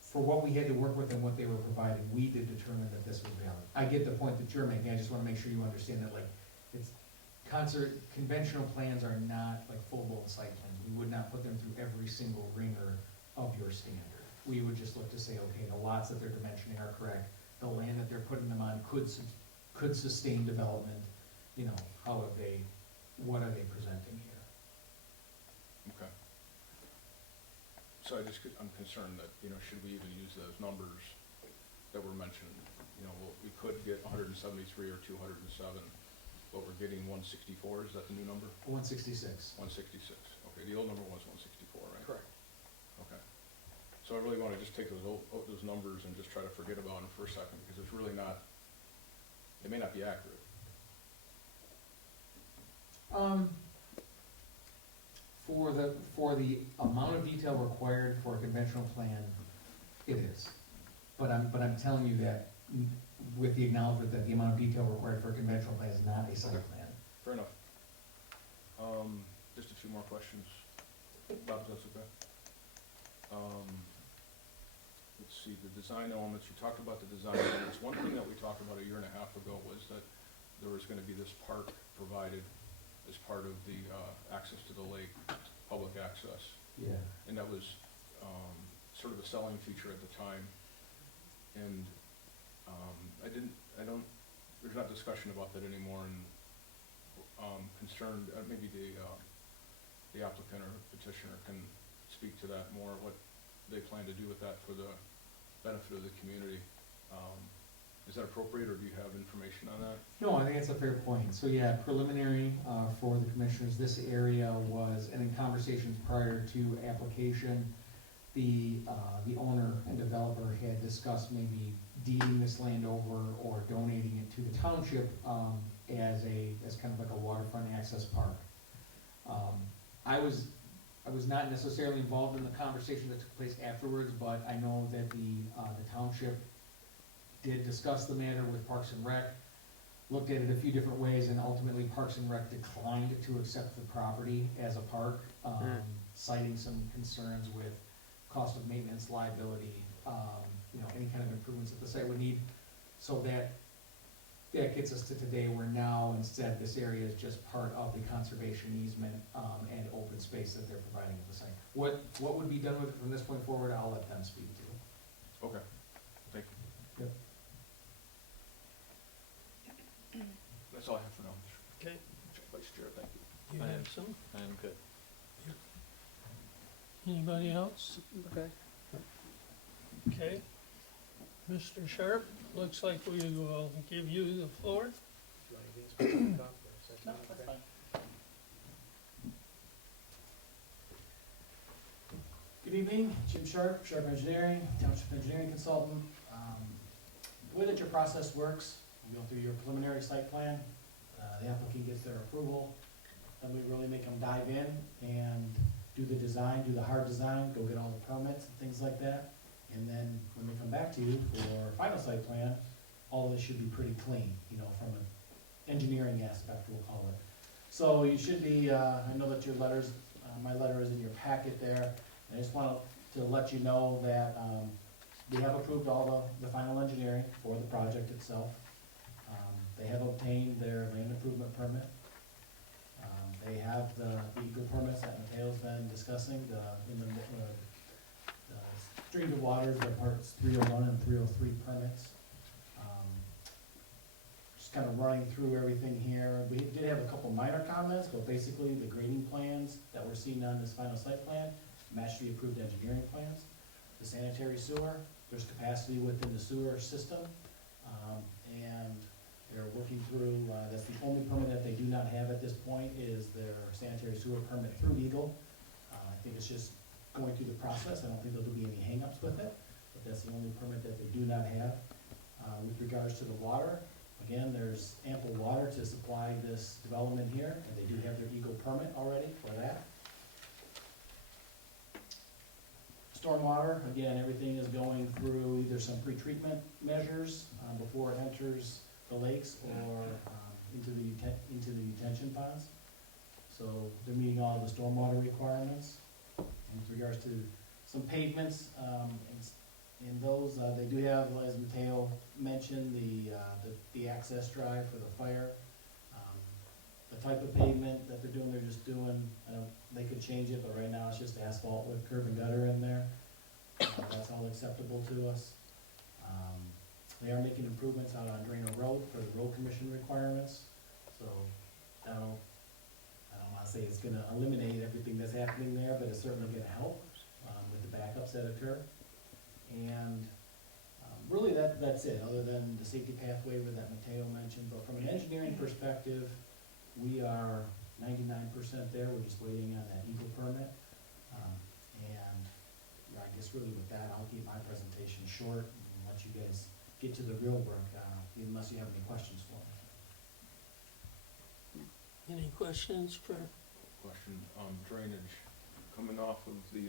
For what we had to work with and what they were providing, we did determine that this was valid. I get the point that you're making, I just wanna make sure you understand that, conventional plans are not like full-blown site plans. We would not put them through every single ringer of your standard. We would just look to say, okay, the lots that they're dimensioning are correct, the land that they're putting them on could sustain development, what are they presenting here? Okay. So I'm concerned that, should we even use those numbers that were mentioned? We could get 173 or 207, but we're getting 164, is that the new number? 166. 166, okay, the old number was 164, right? Correct. Okay. So I really wanna just take those numbers and just try to forget about them for a second, because it's really not, they may not be accurate. For the amount of detail required for a conventional plan, it is. But I'm telling you that with the acknowledgement that the amount of detail required for a conventional plan is not a site plan. Fair enough. Just a few more questions. Bob, is that okay? Let's see, the design elements, you talked about the design elements. One thing that we talked about a year and a half ago was that there was gonna be this park provided as part of the, access to the lake, public access. Yeah. And that was, sort of a selling feature at the time. And, there's not discussion about that anymore, and, concerned, maybe the applicant or petitioner can speak to that more, what they plan to do with that for the benefit of the community. Is that appropriate, or do you have information on that? No, I think it's a fair point. So yeah, preliminary, for the commissioners, this area was, and in conversations prior to application, the owner and developer had discussed maybe deeding this land over or donating it to the township, as kind of like a waterfront access park. I was not necessarily involved in the conversation that took place afterwards, but I know that the township did discuss the matter with Parks and Rec, looked at it a few different ways, and ultimately Parks and Rec declined to accept the property as a park, citing some concerns with cost of maintenance, liability, any kind of improvements that the site would need. So that gets us to today, where now instead this area is just part of the conservation easement, and open space that they're providing at the site. What would be done with it from this point forward, I'll let them speak to. Okay, thank you. Yep. That's all I have for now. Okay, Vice Chair, thank you. you I am- have some? I am good. Anybody else? Okay. Okay. Mr. Sharp, looks like we will give you the floor. No, that's fine. Good evening, Jim Sharp, Sharp Engineering, Township Engineering Consultant. The way that your process works, you go through your preliminary site plan, the applicant gets their approval, then we really make them dive in and do the design, do the hard design, go get all the permits and things like that. And then when we come back to you for final site plan, all of this should be pretty clean, from an engineering aspect, we'll call it. So you should be, I know that your letters, my letter is in your packet there. I just wanted to let you know that we have approved all the final engineering for the project itself. They have obtained their land improvement permit. They have the eco permits that Mateo's been discussing, the streams of waters, the parts 301 and 303 permits. Just kind of running through everything here. We did have a couple minor comments, but basically the grading plans that we're seeing on this final site plan match the approved engineering plans. The sanitary sewer, there's capacity within the sewer system, and they're working through, that's the only permit that they do not have at this point is their sanitary sewer permit through Eagle. I think it's just going through the process. I don't think there'll be any hangups with it, but that's the only permit that they do not have. With regards to the water, again, there's ample water to supply this development here, and they do have their Eagle permit already for that. Stormwater, again, everything is going through either some pretreatment measures before it enters the lakes or into the detention ponds. So they're meeting all the stormwater requirements. And with regards to some pavements, in those, they do have, as Mateo mentioned, the access drive for the fire. The type of pavement that they're doing, they could change it, but right now it's just asphalt with curb and gutter in there. That's all acceptable to us. They are making improvements out on Drainer Road for the road commission requirements. So I don't wanna say it's gonna eliminate everything that's happening there, but it's certainly gonna help with the backups that occur. And really that's it, other than the safety path waiver that Mateo mentioned. But from an engineering perspective, we are 99% there. We're just waiting on that Eagle permit. And I guess really with that, I'll keep my presentation short and let you guys get to the real work, unless you have any questions for me. Any questions for, Question, drainage, coming off of the,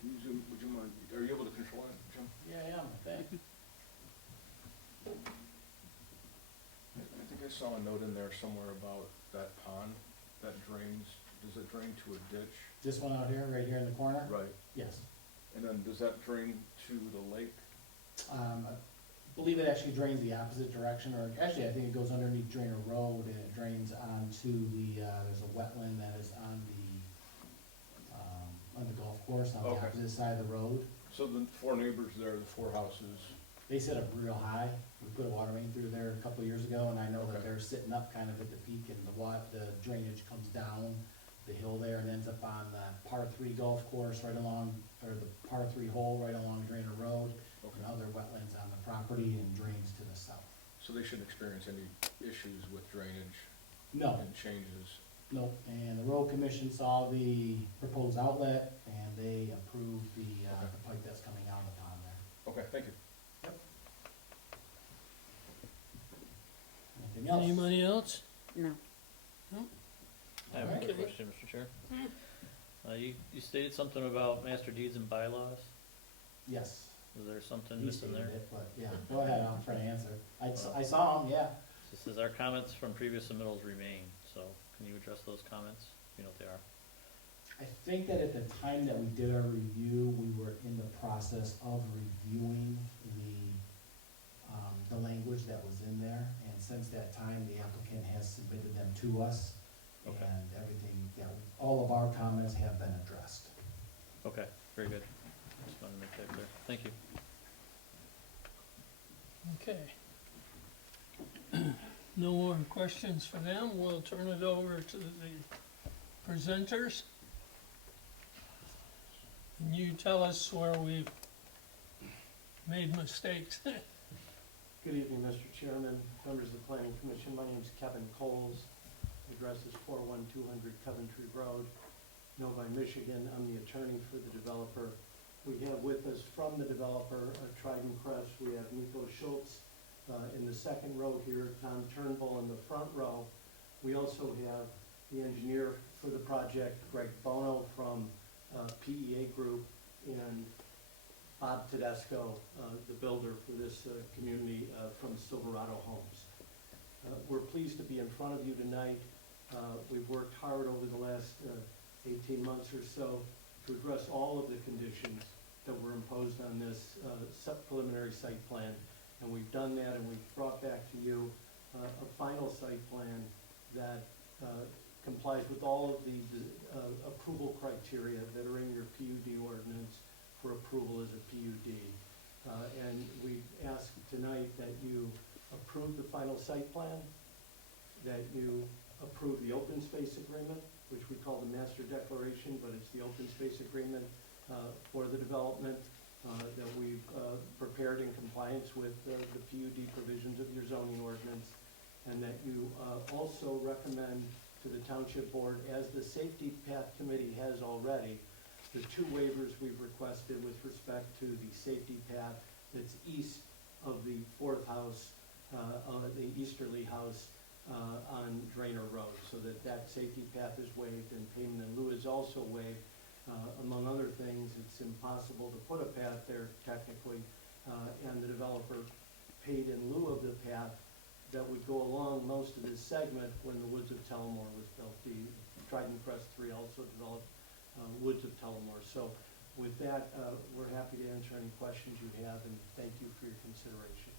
can you zoom, would you mind, are you able to control it, Jim? Yeah, I am, I think. I think I saw a note in there somewhere about that pond that drains, does it drain to a ditch? This one out here, right here in the corner? Right, Yes. and then does that drain to the lake? I believe it actually drains the opposite direction, or actually, I think it goes underneath Drainer Road, and it drains onto there's a wetland that is on the golf course, on the Okay. opposite side of the road. So the four neighbors there, the four houses, They set up real high. We put a water main through there a couple of years ago, and I know that Okay. they're sitting up kind of at the peak, and the drainage comes down the hill there and ends up on the par three golf course right along, or the par three hole right along Drainer Road, and other wetlands on the property and drains to the south. So they shouldn't experience any issues with drainage No, and changes? no, and the road commission saw the proposed outlet, and they approved the pipe that's coming out of the pond there. Okay, thank you. Anything else? Anybody else? No. I have Okay. a question, Mr. Chair. You stated something about master deeds and bylaws. Yes. Is there something He missing stated there? it, but yeah, go ahead, I'll try to answer. I saw him, yeah. It says our comments from previous submittals remain, so can you address those comments? You know what they are. I think that at the time that we did our review, we were in the process of reviewing the language that was in there. And since that time, the applicant has submitted them to us. Okay. And everything, yeah, all of our comments have been addressed. Okay, very good. Just wanted to make that clear. Thank you. Okay. No more questions for them. We'll turn it over to the presenters. And you tell us where we've made mistakes. Good evening, Mr. Chairman, members of the Planning Commission. My name is Kevin Coles. The address is 41200 Coventry Road, Novi, Michigan. I'm the attorney for the developer. We have with us from the developer, Trident Crest, we have Nico Schultz in the second row here, Tom Turnbull in the front row. We also have the engineer for the project, Greg Bono from PEA Group, and Bob Tedesco, the builder for this community from Silverado Homes. We're pleased to be in front of you tonight. We've worked hard over the last 18 months or so to address all of the conditions that were imposed on this preliminary site plan. And we've done that, and we've brought back to you a final site plan that complies with all of the approval criteria that are in your PUD ordinance for approval as a PUD. And we ask tonight that you approve the final site plan, that you approve the open space agreement, which we call the master declaration, but it's the open space agreement for the development that we've prepared in compliance with the PUD provisions of your zoning ordinance, and that you also recommend to the Township Board, as the Safety Path Committee has already, the two waivers we've requested with respect to the safety path that's east of the fourth house, the easterly house on Drainer Road, so that safety path is waived, and payment in lieu is also waived. Among other things, it's impossible to put a path there technically, and the developer paid in lieu of the path that would go along most of this segment when the Woods of Tullamore was built. The Trident Crest 3 also developed Woods of Tullamore. So with that, we're happy to answer any questions you have, and thank you for your consideration.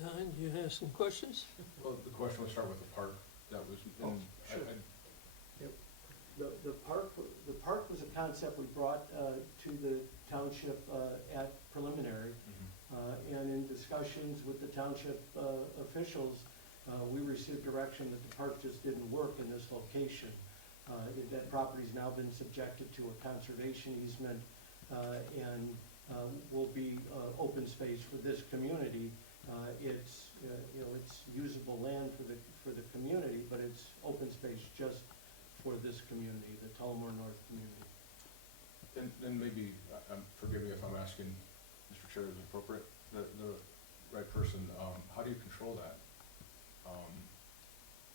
Don, you have some questions? Well, the question would start with the park that was, Oh, sure. The park was a concept we brought to the township at preliminary, and in discussions with the township officials, we received direction that the park just didn't work in this location. That property's now been subjected to a conservation easement, and will be open space for this community. It's it's usable land for the community, but it's open space just for this community, the Tullamore North community. then maybe, forgive me if I'm asking, Mr. Chair, is it appropriate, the right person, how do you control that?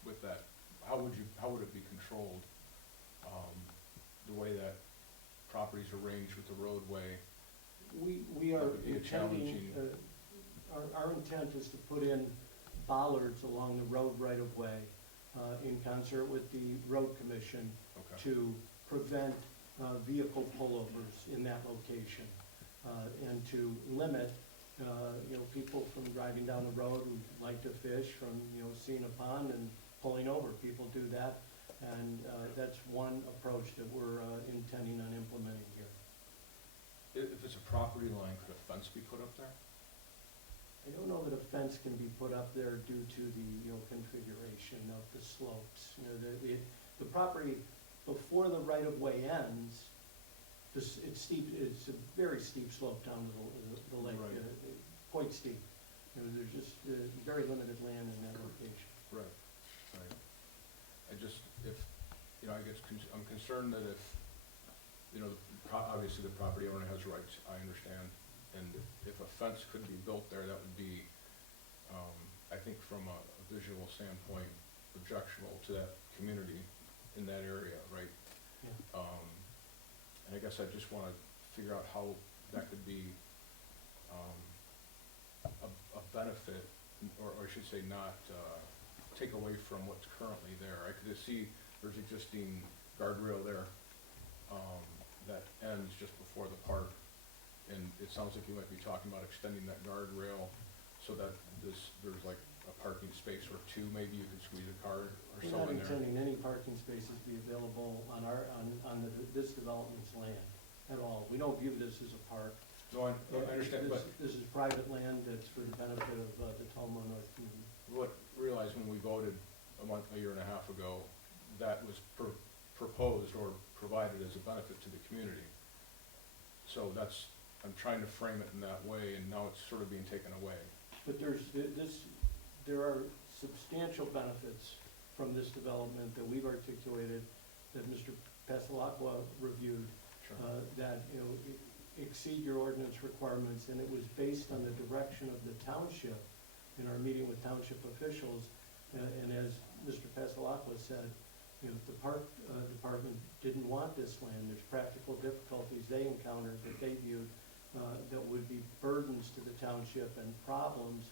With that, how would it be controlled, the way that property's arranged with the roadway? We are That would be a intending, challenging- our intent is to put in bollards along the road right of way, in concert with the road commission, Okay. to prevent vehicle pullovers in that location, and to limit people from driving down the road who like to fish, from seeing a pond and pulling over. People do that, and that's one approach that we're intending on implementing here. If it's a property line, could a fence be put up there? I don't know that a fence can be put up there due to the, configuration of the slopes. The property before the right-of-way ends, it's steep, it's a very steep slope down to the lake, Right. Quite steep. There's just very limited land in that location. Right, right. I'm concerned that if, obviously the property owner has rights, I understand. And if a fence could be built there, that would be, I think from a visual standpoint, objectionable to that community in that area, right? Yeah. And I guess I just wanna figure out how that could be, a benefit, or I should say not, take away from what's currently there. I could just see there's existing guardrail there, that ends just before the park. And it sounds like you might be talking about extending that guardrail so that there's like a parking space or two, maybe you could squeeze a car or We're so not in there. intending any parking spaces be available on this development's land at all. We don't view this as a park. No, I understand, but This is private land that's for the benefit of the Tullamore North community. realize when we voted a year and a half ago, that was proposed or provided as a benefit to the community. So I'm trying to frame it in that way, and now it's sort of being taken away. But there are substantial benefits from this development that we've articulated, that Mr. Pasalacqua reviewed, that, exceed your ordinance requirements, and it was based on the direction of the township in our meeting with township officials. And as Mr. Pasalacqua said, if the park department didn't want this land, there's practical difficulties they encountered that they viewed that would be burdens to the township and problems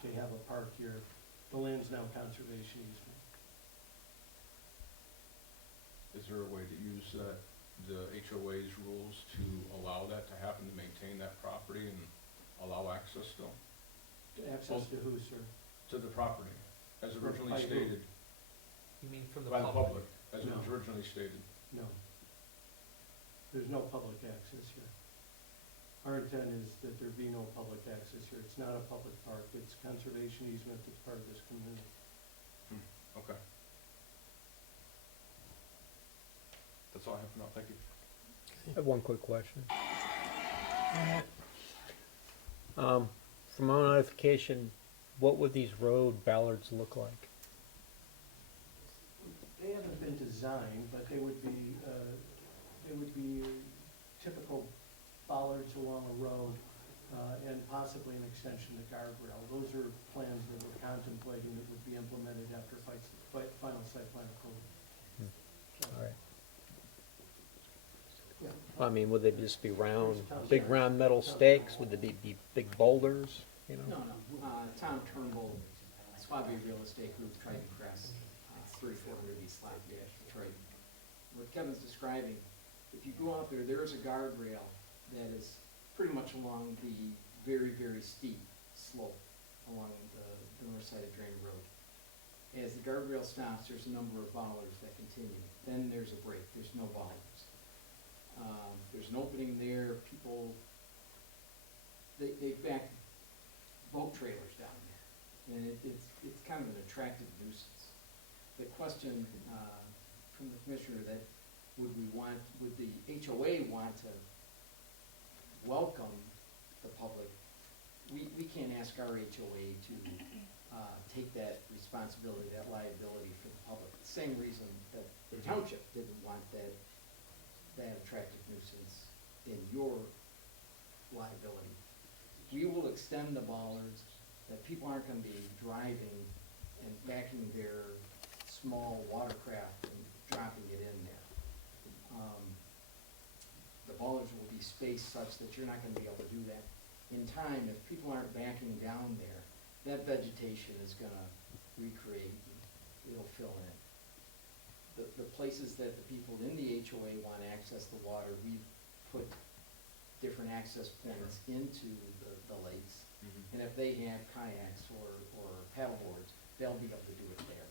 to have a park here. The land's now conservation easement. Is there a way to use the HOA's rules to allow that to happen, to maintain that property and allow access still? Access to who, sir? To the property, as originally By who? stated, You mean from the by the public? public, as it was No. originally stated. No. There's no public access here. Our intent is that there be no public access here. It's not a public park. It's conservation easement that's part of this community. Okay. That's all I have for now, thank you. I have one quick question. From our notification, what would these road ballards look like? They haven't been designed, but they would be typical bollards along a road, and possibly an extension to guardrail. Those are plans that we're contemplating that would be implemented after final site plan approval. All right. Yeah. I mean, would they just be round, big round metal stakes? Would they be big boulders, No, Tom Turnbull, Swabi Real Estate Group, Triton Crest, 3400 East Slab Dash, Detroit. What Kevin's describing, if you go out there, there is a guardrail that is pretty much along the very, very steep slope along the north side of Drainer Road. As the guardrail stops, there's a number of bollards that continue. Then there's a break, there's no bollards. There's an opening there, people, they've backed boat trailers down there, and it's kind of an attractive nuisance. The question from the commissioner that would the HOA want to welcome the public? We can't ask our HOA to take that responsibility, that liability for the public. The same reason that the township didn't want that attractive nuisance in your liability. We will extend the bollards that people aren't gonna be driving and backing their small watercraft and dropping it in there. The bollards will be spaced such that you're not gonna be able to do that. In time, if people aren't backing down there, that vegetation is gonna recreate, it'll fill in. The places that the people in the HOA want to access the water, we've put different access points into the lakes. And if they have kayaks or paddleboards, they'll be able to do it there.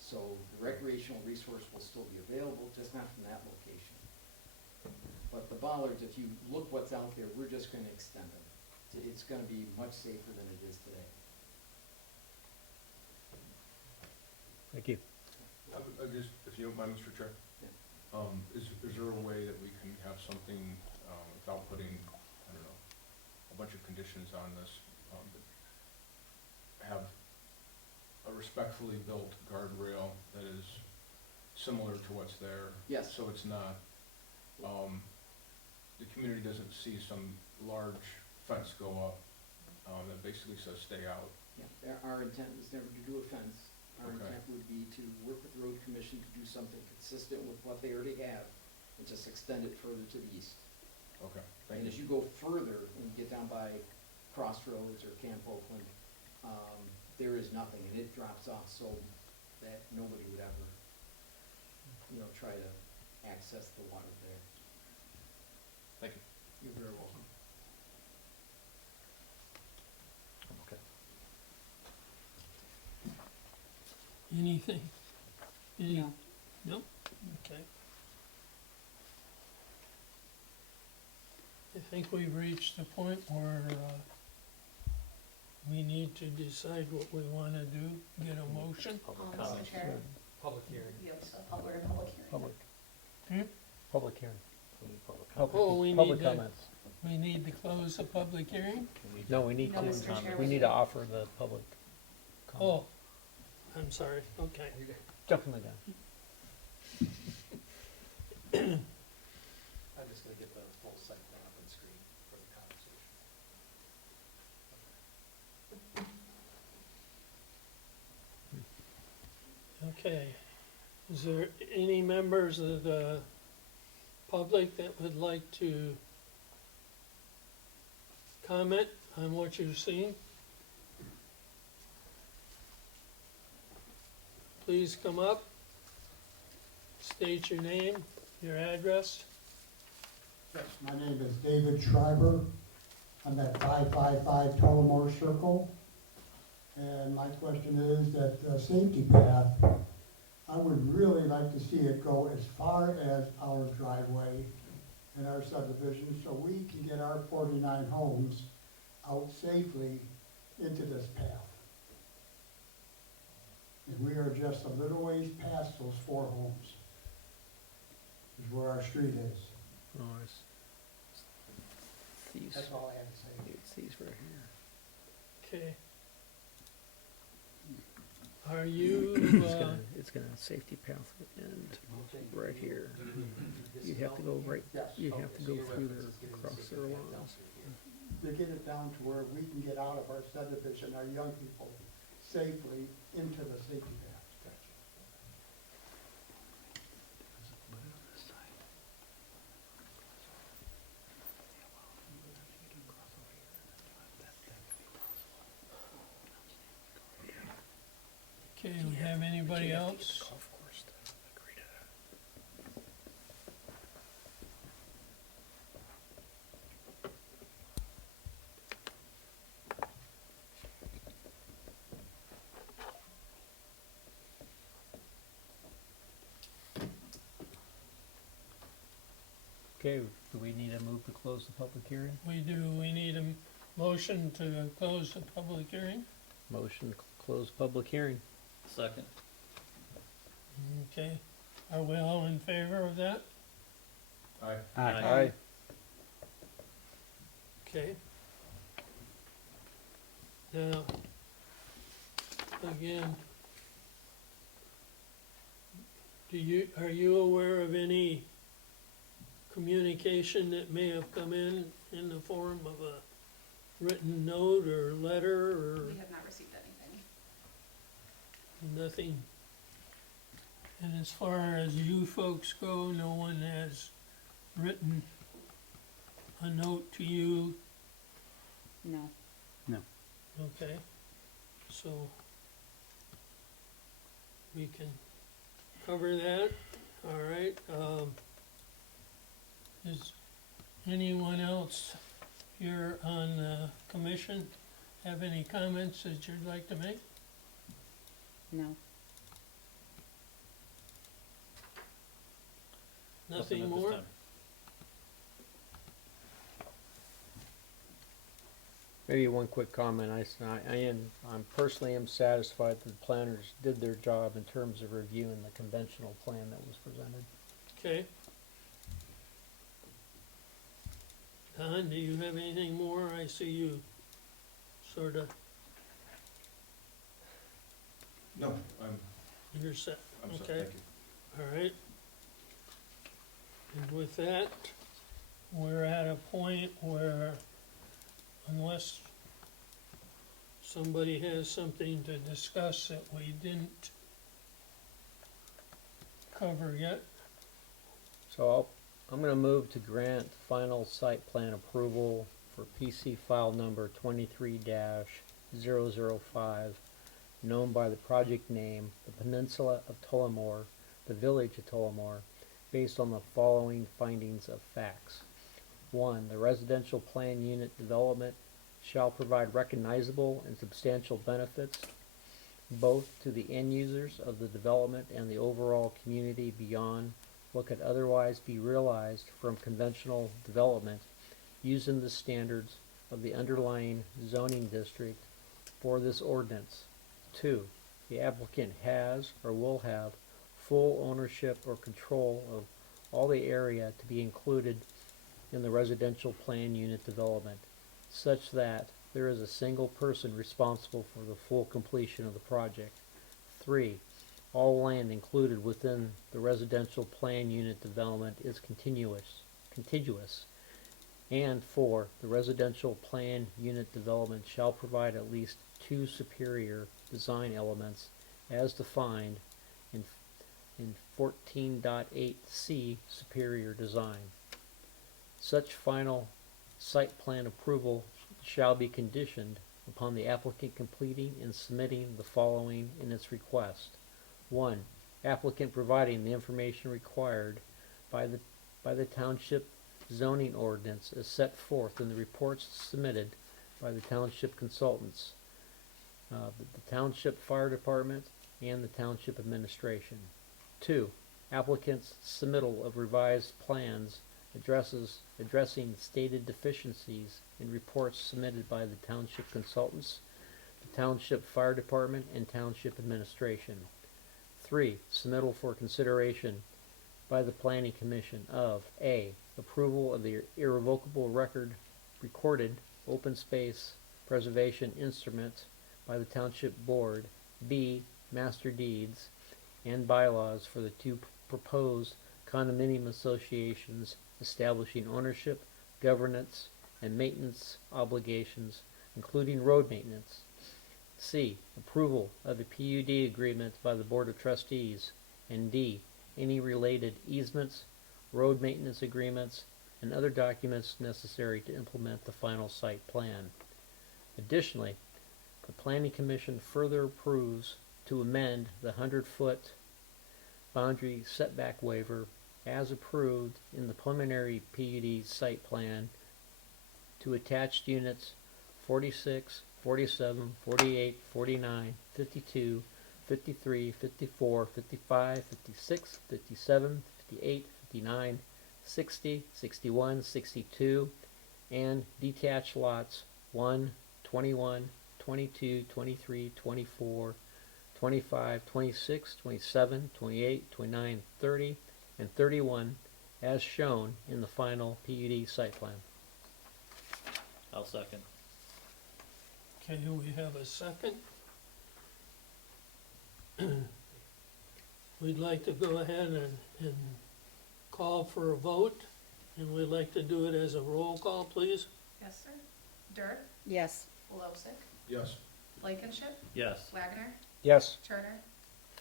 So the recreational resource will still be available, just not from that location. But the bollards, if you look what's out there, we're just gonna extend them. it's gonna be much safer than it is today. Thank you. I just, if you don't mind, Mr. Chair, is there a way that we can have something, without putting, I don't know, a bunch of conditions on this, but have a respectfully built guardrail that is similar to what's there? Yes. So it's not, the community doesn't see some large fence go up, that basically says stay out. Yeah, our intent was never to do a fence. Our Okay. intent would be to work with the road commission to do something consistent with what they already have and just extend it further to the east. Okay, thank And you. as you go further and you get down by Crossroads or Camp Oakland, there is nothing, and it drops off so that nobody would ever, try to access the water there. Thank you. You're very welcome. Anything? Any? No. Nope, okay. I think we've reached the point where, we need to decide what we wanna do, get a motion. Mr. Chair, Public hearing. yes, a public hearing. Public. Hmm? Public hearing. Oh, we Public need to- comments. We need to close the public hearing? No, we need No, to, Mr. Chair, we need to offer the public comment. Oh, I'm sorry, okay. Jump in the gun. I'm just gonna get the full site plan up on screen for the conversation. Okay. Is there any members of the public that would like to comment on what you've seen? Please come up, state your name, your address. Yes, my name is David Schreiber. I'm at 555 Tullamore Circle. And my question is that the safety path, I would really like to see it go as far as our driveway and our subdivision so we can get our 49 homes out safely into this path. And we are just a little ways past those 4 homes, is where our street is. Oh, it's these, That's all I have to say. it's these right here. Okay. Are you, It's gonna safety path end right here. You have to go right, Yes. you have to go through there, across their lawns. To get it down to where we can get out of our subdivision, our young people, safely into the safety path. okay, we have anybody else? Okay, do we need a move to close the public hearing? We do, we need a motion to close the public hearing. Motion to close public hearing. Second. Okay, are we all in favor of that? Aye. Aye. Okay. Now, again, are you aware of any communication that may have come in the form of a written note or letter or We have not received anything. nothing? And as far as you folks go, no one has written a note to you? No. Okay, so we can cover that, all right. Is anyone else here on the commission have any comments that you'd like to make? No. Nothing at this more? time. Maybe one quick comment. I'm personally am satisfied that the planners did their job in terms of reviewing the conventional plan that was presented. Okay. Don, do you have anything more? I see you sort of, No, you're set. I'm sorry, Okay. thank you. All right. And with that, we're at a point where unless somebody has something to discuss that we didn't cover yet, So I'm gonna move to grant final site plan approval for PC file number 23-005, known by the project name, the Peninsula of Tullamore, the Village of Tullamore, based on the following findings of facts. 1. The residential plan unit development shall provide recognizable and substantial benefits both to the end users of the development and the overall community beyond what could otherwise be realized from conventional development using the standards of the underlying zoning district for this ordinance. 2. The applicant has or will have full ownership or control of all the area to be included in the residential plan unit development, such that there is a single person responsible for the full completion of the project. 3. All land included within the residential plan unit development is contiguous. And 4. The residential plan unit development shall provide at least 2 superior design elements as defined in 14.8C superior design. Such final site plan approval shall be conditioned upon the applicant completing and submitting the following in its request. 1. Applicant providing the information required by the township zoning ordinance as set forth in the reports submitted by the township consultants, the township fire department, and the township administration. 2. Applicant's submittal of revised plans addressing stated deficiencies in reports submitted by the township consultants, the township fire department, and township administration. 3. Submittal for consideration by the planning commission of A. Approval of the irrevocable recorded open space preservation instrument by the township board. B. Master deeds and bylaws for the 2 proposed condominium associations establishing ownership, governance, and maintenance obligations, including road maintenance. C. Approval of a PUD agreement by the Board of Trustees. And D. Any related easements, road maintenance agreements, and other documents necessary to implement the final site plan. Additionally, the Planning Commission further approves to amend the 100-foot boundary setback waiver as approved in the preliminary PUD site plan to attached units 46, 47, 48, 49, 52, 53, 54, 55, 56, 57, 58, 59, 60, 61, 62, and detached lots 1, 21, 22, 23, 24, 25, 26, 27, 28, 29, 30, and 31 as shown in the final PUD site plan. I'll second. okay, we have a second. We'd like to go ahead and call for a vote, and we'd like to do it as a roll call, please. Yes, sir. Dirk, Yes. Wolosik, Yes. Blankenship, Yes. Wagner, Yes. Turner,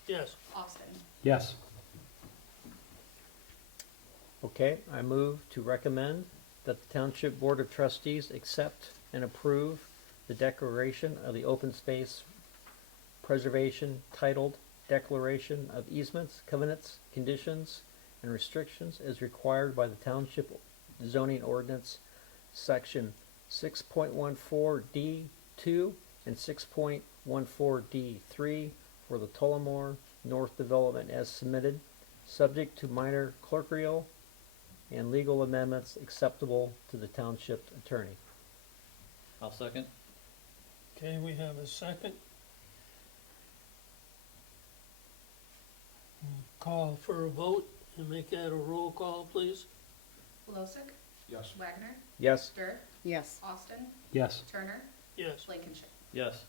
Yes. Austin. Yes. Okay, I move to recommend that the Township Board of Trustees accept and approve the declaration of the open space preservation titled Declaration of Easements, Covenants, Conditions, and Restrictions as required by the Township Zoning Ordinance Section 6.14D2 and 6.14D3 for the Tullamore North Development as submitted, subject to minor clerical and legal amendments acceptable to the township attorney. I'll second. Okay, we have a second. Call for a vote and make that a roll call, please. Losick, Yes. Wagner, Yes. Dirk, Yes. Austin, Yes. Turner, Yes. Blankenship. Yes.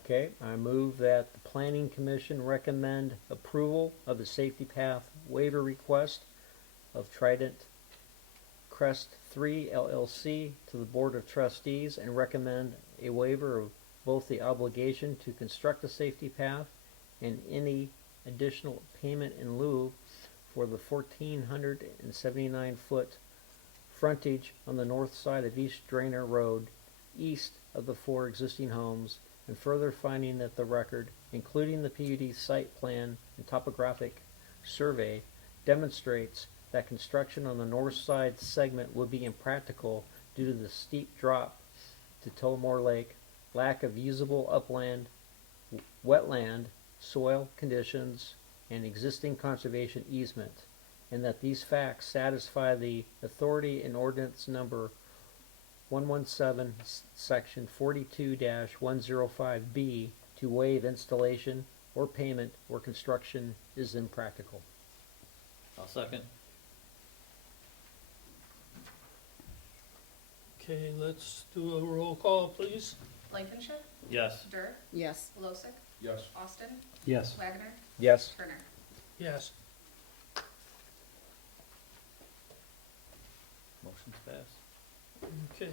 Okay, I move that the Planning Commission recommend approval of the safety path waiver request of Trident Crest 3 LLC to the Board of Trustees and recommend a waiver of both the obligation to construct a safety path and any additional payment in lieu for the 1,479-foot frontage on the north side of East Drainer Road, east of the 4 existing homes, and further finding that the record, including the PUD site plan and topographic survey, demonstrates that construction on the north side segment would be impractical due to the steep drop to Tullamore Lake, lack of usable upland, wetland, soil conditions, and existing conservation easement, and that these facts satisfy the authority in ordinance number 117, section 42-105B to waive installation or payment where construction is impractical. I'll second. Okay, let's do a roll call, please. Blankenship, Yes. Dirk, Yes. Losick, Yes. Austin, Yes. Wagner, Yes. Turner. Yes. Motion's passed. Okay.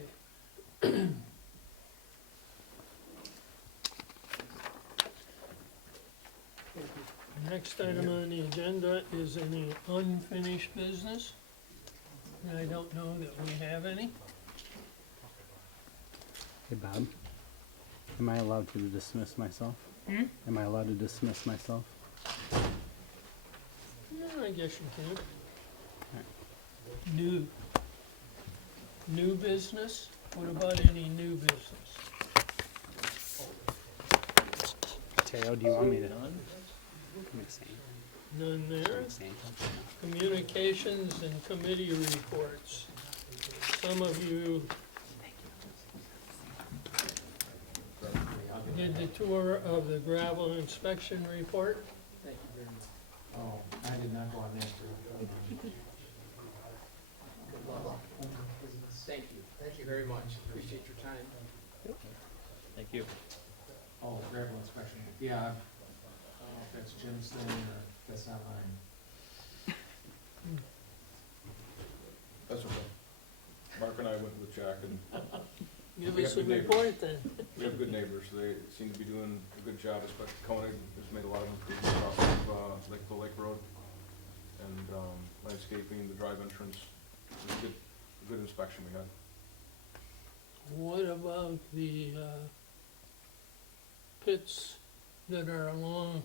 Next item on the agenda is any unfinished business. And I don't know that we have any. Hey Bob, am I allowed to dismiss myself? Am I allowed to dismiss myself? Yeah, I guess you can. New business? What about any new business? Teo, do you want me to? Let me see. None there. Let me see. Communications and committee reports. Some of you did the tour of the gravel inspection report. Thank you very much. Oh, I did not go on that trip. Thank you. Thank you very much. Appreciate your time. Thank you. Oh, gravel inspection. Yeah, I don't know if that's Jim's thing or that's not mine. That's okay. Mark and I went with Jack, and Give We us have a good neighbors. report then. we have good neighbors. They seem to be doing a good job, especially Koenig has made a lot of improvements off of the Lake Road. And landscaping, the drive entrance, it was a good inspection we had. What about the pits that are along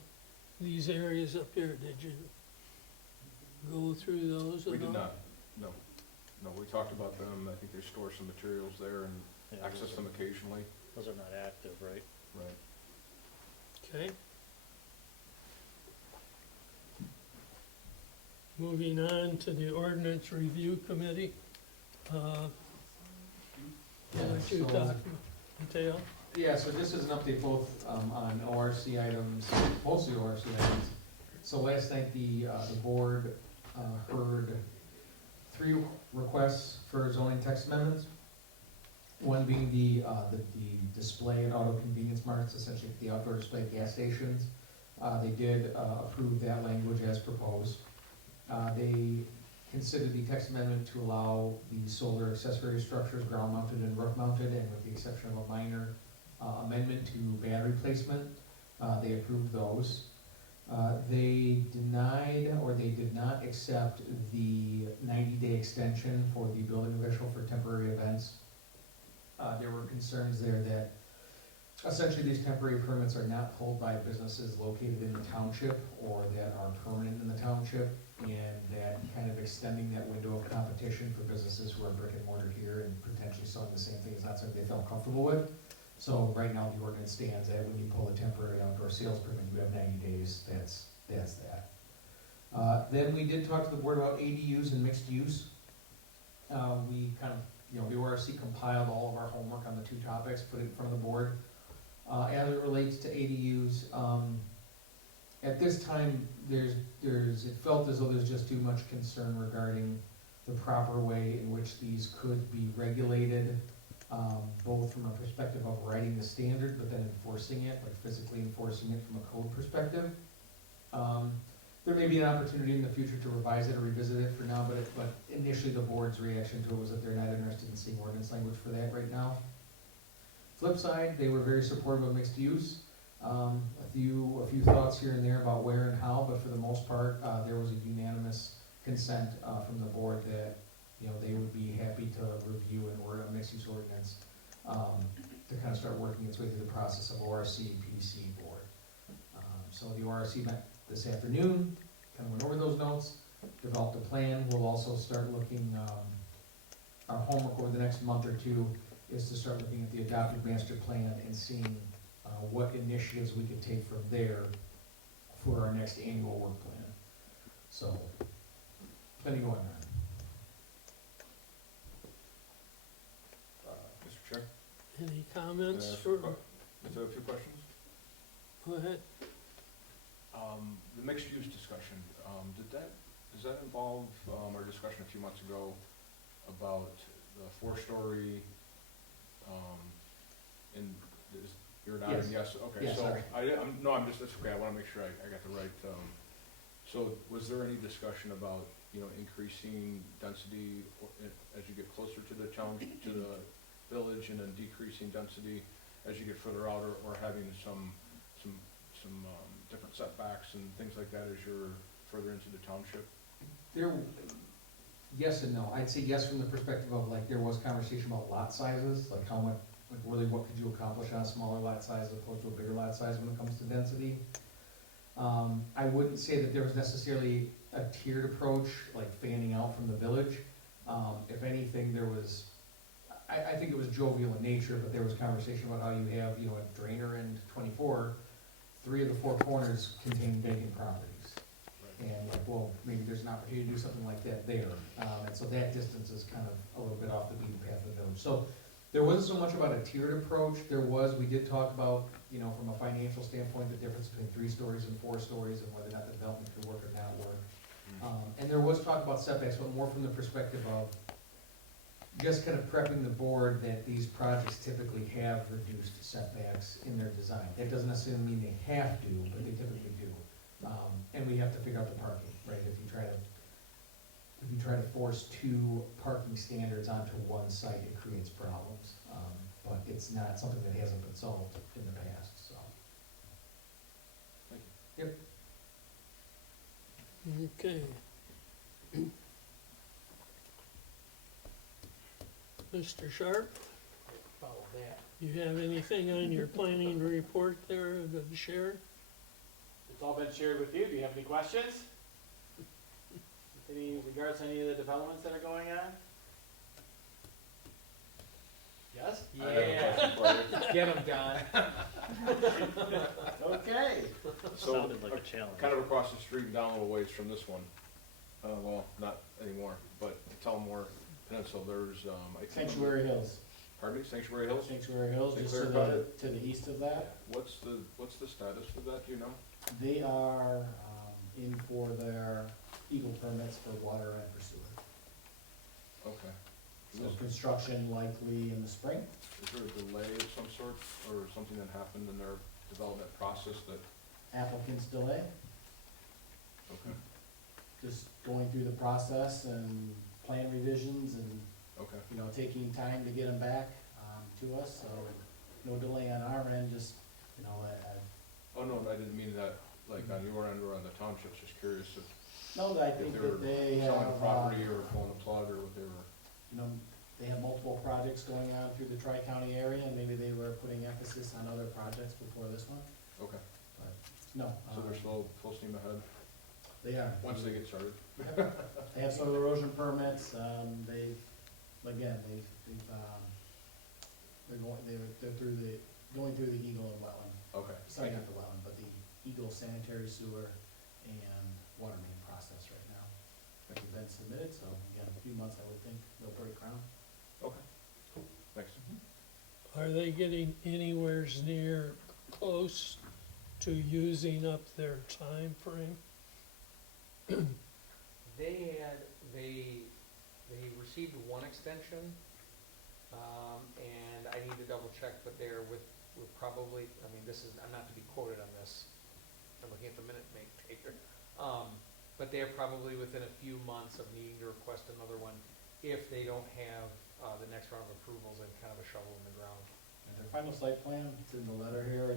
these areas up here? Did you go through those at all? We did not, no. No, we talked about them. I think they store some materials there and access them occasionally. Those are not active, right? Right. Okay. Moving on to the ordinance review committee. What you so- talking, Mateo? Yeah, so this is an update both on ORC items, mostly ORC items. So last night, the board heard 3 requests for zoning text amendments. One being the display and auto convenience marks, essentially the outdoor display at gas stations. They did approve that language as proposed. They considered the text amendment to allow the solar accessory structures ground mounted and roof mounted, and with the exception of a minor amendment to battery placement, they approved those. They denied, or they did not accept the 90-day extension for the building official for temporary events. There were concerns there that essentially these temporary permits are not held by businesses located in the township or that are permanent in the township, and that kind of extending that window of competition for businesses who are brick and mortar here and potentially selling the same thing is not something they felt comfortable with. So right now, the ordinance stands that when you pull a temporary outdoor sales permit, you have 90 days, that's that. Then we did talk to the board about ADUs and mixed use. We kind of you know, the ORC compiled all of our homework on the two topics, put it in front of the board. As it relates to ADUs, at this time, it felt as though there's just too much concern regarding the proper way in which these could be regulated, both from a perspective of writing the standard, but then enforcing it, like physically enforcing it from a code perspective. There may be an opportunity in the future to revise it or revisit it for now, but initially the board's reaction to it was that they're not interested in seeing ordinance language for that right now. Flip side, they were very supportive of mixed use. A few thoughts here and there about where and how, but for the most part, there was a unanimous consent from the board that, you know, they would be happy to review and word a mixed use ordinance to kind of start working its way through the process of ORC and PDC board. So the ORC met this afternoon, kind of went over those notes, developed a plan. We'll also start looking, our homework over the next month or two is to start looking at the adopted master plan and seeing what initiatives we could take from there for our next annual work plan. So, plenty going on. Mr. Chair? Any comments Is for, there a few questions? go ahead. The mixed use discussion, does that involve, our discussion a few months ago about the 4-story, you're nodding yes, okay, Yeah, so, sorry. that's okay, I wanna make sure I got the right, so was there any discussion about, you know, increasing density as you get closer to the town, to the village, and then decreasing density as you get further out, or having some different setbacks and things like that as you're further into the township? Yes and no. I'd say yes from the perspective of, like, there was conversation about lot sizes, like how much, like really what could you accomplish on a smaller lot size as opposed to a bigger lot size when it comes to density. I wouldn't say that there was necessarily a tiered approach, like fanning out from the village. If anything, there was, I think it was jovial in nature, but there was conversation about how you have, you know, a drainer and 24, 3 of the 4 corners contain vacant properties. And like, well, maybe there's an opportunity to do something like that there. And so that distance is kind of a little bit off the beaten path of the village. So there wasn't so much about a tiered approach. We did talk about, you know, from a financial standpoint, the difference between 3 stories and 4 stories and whether or not the development could work or not work. And there was talk about setbacks, but more from the perspective of just kind of prepping the board that these projects typically have reduced setbacks in their design. That doesn't necessarily mean they have to, but they typically do. And we have to figure out the parking, right? If you try to force 2 parking standards onto one site, it creates problems. But it's not something that hasn't been solved in the past, so. Thank you. Yep. Okay. Mr. Sharp, Follow that. you have anything on your planning report there to share? It's all been shared with you. Do you have any questions? Any regards to any of the developments that are going on? Yes? I have a question for you. Get them, John. Okay. So, Sounded like a challenge. kind of across the street and down a little ways from this one, well, not anymore, but Tullamore Peninsula, there's, I think. Sanctuary Hills. Pardon me, Sanctuary Hills? Sanctuary Hills, Can you just clarify to the east of that. What's the status of that, do you know? They are in for their Eagle permits for water and for sewer. Okay. So construction likely in the spring. Is there a delay of some sort, or something that happened in their development process that, Applicants delay, okay, just going through the process and plan revisions and, okay, you know, taking time to get them back to us, so no delay on our end, just, you know, oh, no, I didn't mean that, like, on your end or on the township's, just curious if no, I if think they were that they selling have, property or pulling the plug, or what they were, you know, they have multiple projects going on through the Tri-County area, and maybe they were putting emphasis on other projects before this one, okay, but, no. so they're full steam ahead, They are. once they get started? They have soil erosion permits, they're going through the Eagle and wetland, Okay, sorry, thank not the wetland, but the Eagle sanitary sewer and water main process right now. Which have been submitted, so again, a few months, I would think, they'll break ground. Okay, are they getting anywhere near close to using up their time frame? They received one extension, and I need to double check, but they're with probably, I mean, I'm not to be quoted on this, I'm looking at the minute taker. But they're probably within a few months of needing to request another one if they don't have, the next round of approvals and kind of a shovel in the ground. And their final site plan, it's in the letter here,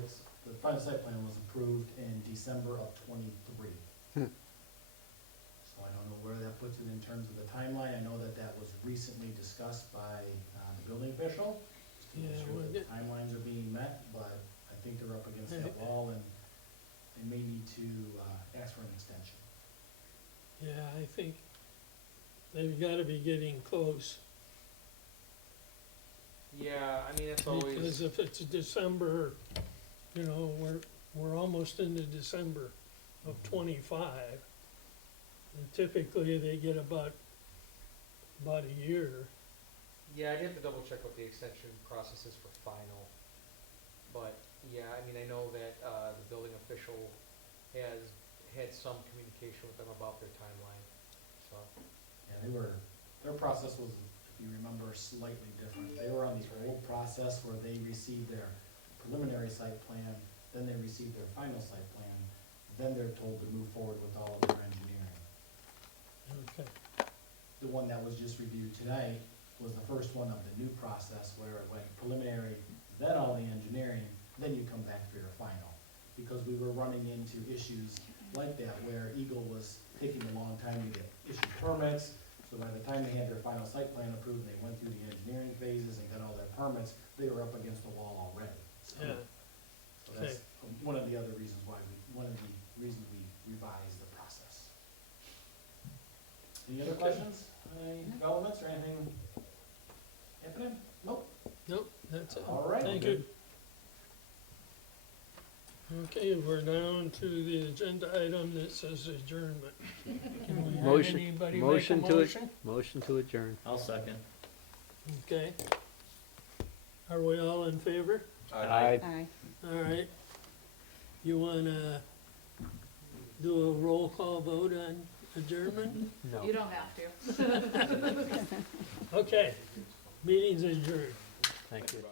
the final site plan was approved in December of '23. So I don't know where that puts it in terms of the timeline. I know that was recently discussed by, the building official, just to make Yeah, sure well, that the timelines are being met, but I think they're up against that wall and they may need to, ask for an extension. Yeah, I think they've gotta be getting close, Yeah, I mean, it's because always, if it's December, you know, we're almost into December of 25. And typically, they get about a year. yeah, I'd have to double check what the extension process is for final. But, yeah, I mean, I know that, the building official has had some communication with them about their timeline, so. Yeah, their process was, if you remember, slightly different. They were on the old process where they received their preliminary site plan, then they received their final site plan, then they're told to move forward with all of their engineering. Okay. The one that was just reviewed tonight was the first one of the new process where it went preliminary, then all the engineering, then you come back for your final. Because we were running into issues like that where Eagle was taking a long time to get issued permits. So by the time they had their final site plan approved, they went through the engineering phases and got all their permits, they were up against the wall already. Yeah. So that's one of the other reasons one of the reasons we revised the process. Any other questions, any developments or anything happening? Nope. Nope, that's it. All right. Thank you. Okay, we're down to the agenda item that says adjournment. Can we have Motion- anybody make a motion to it. motion? Motion to adjourn. I'll second. Okay. Are we all in favor? Aye. Aye. All right. You wanna do a roll call vote on adjournment? No. You don't have to. Okay, meeting's adjourned. Thank you. Bob.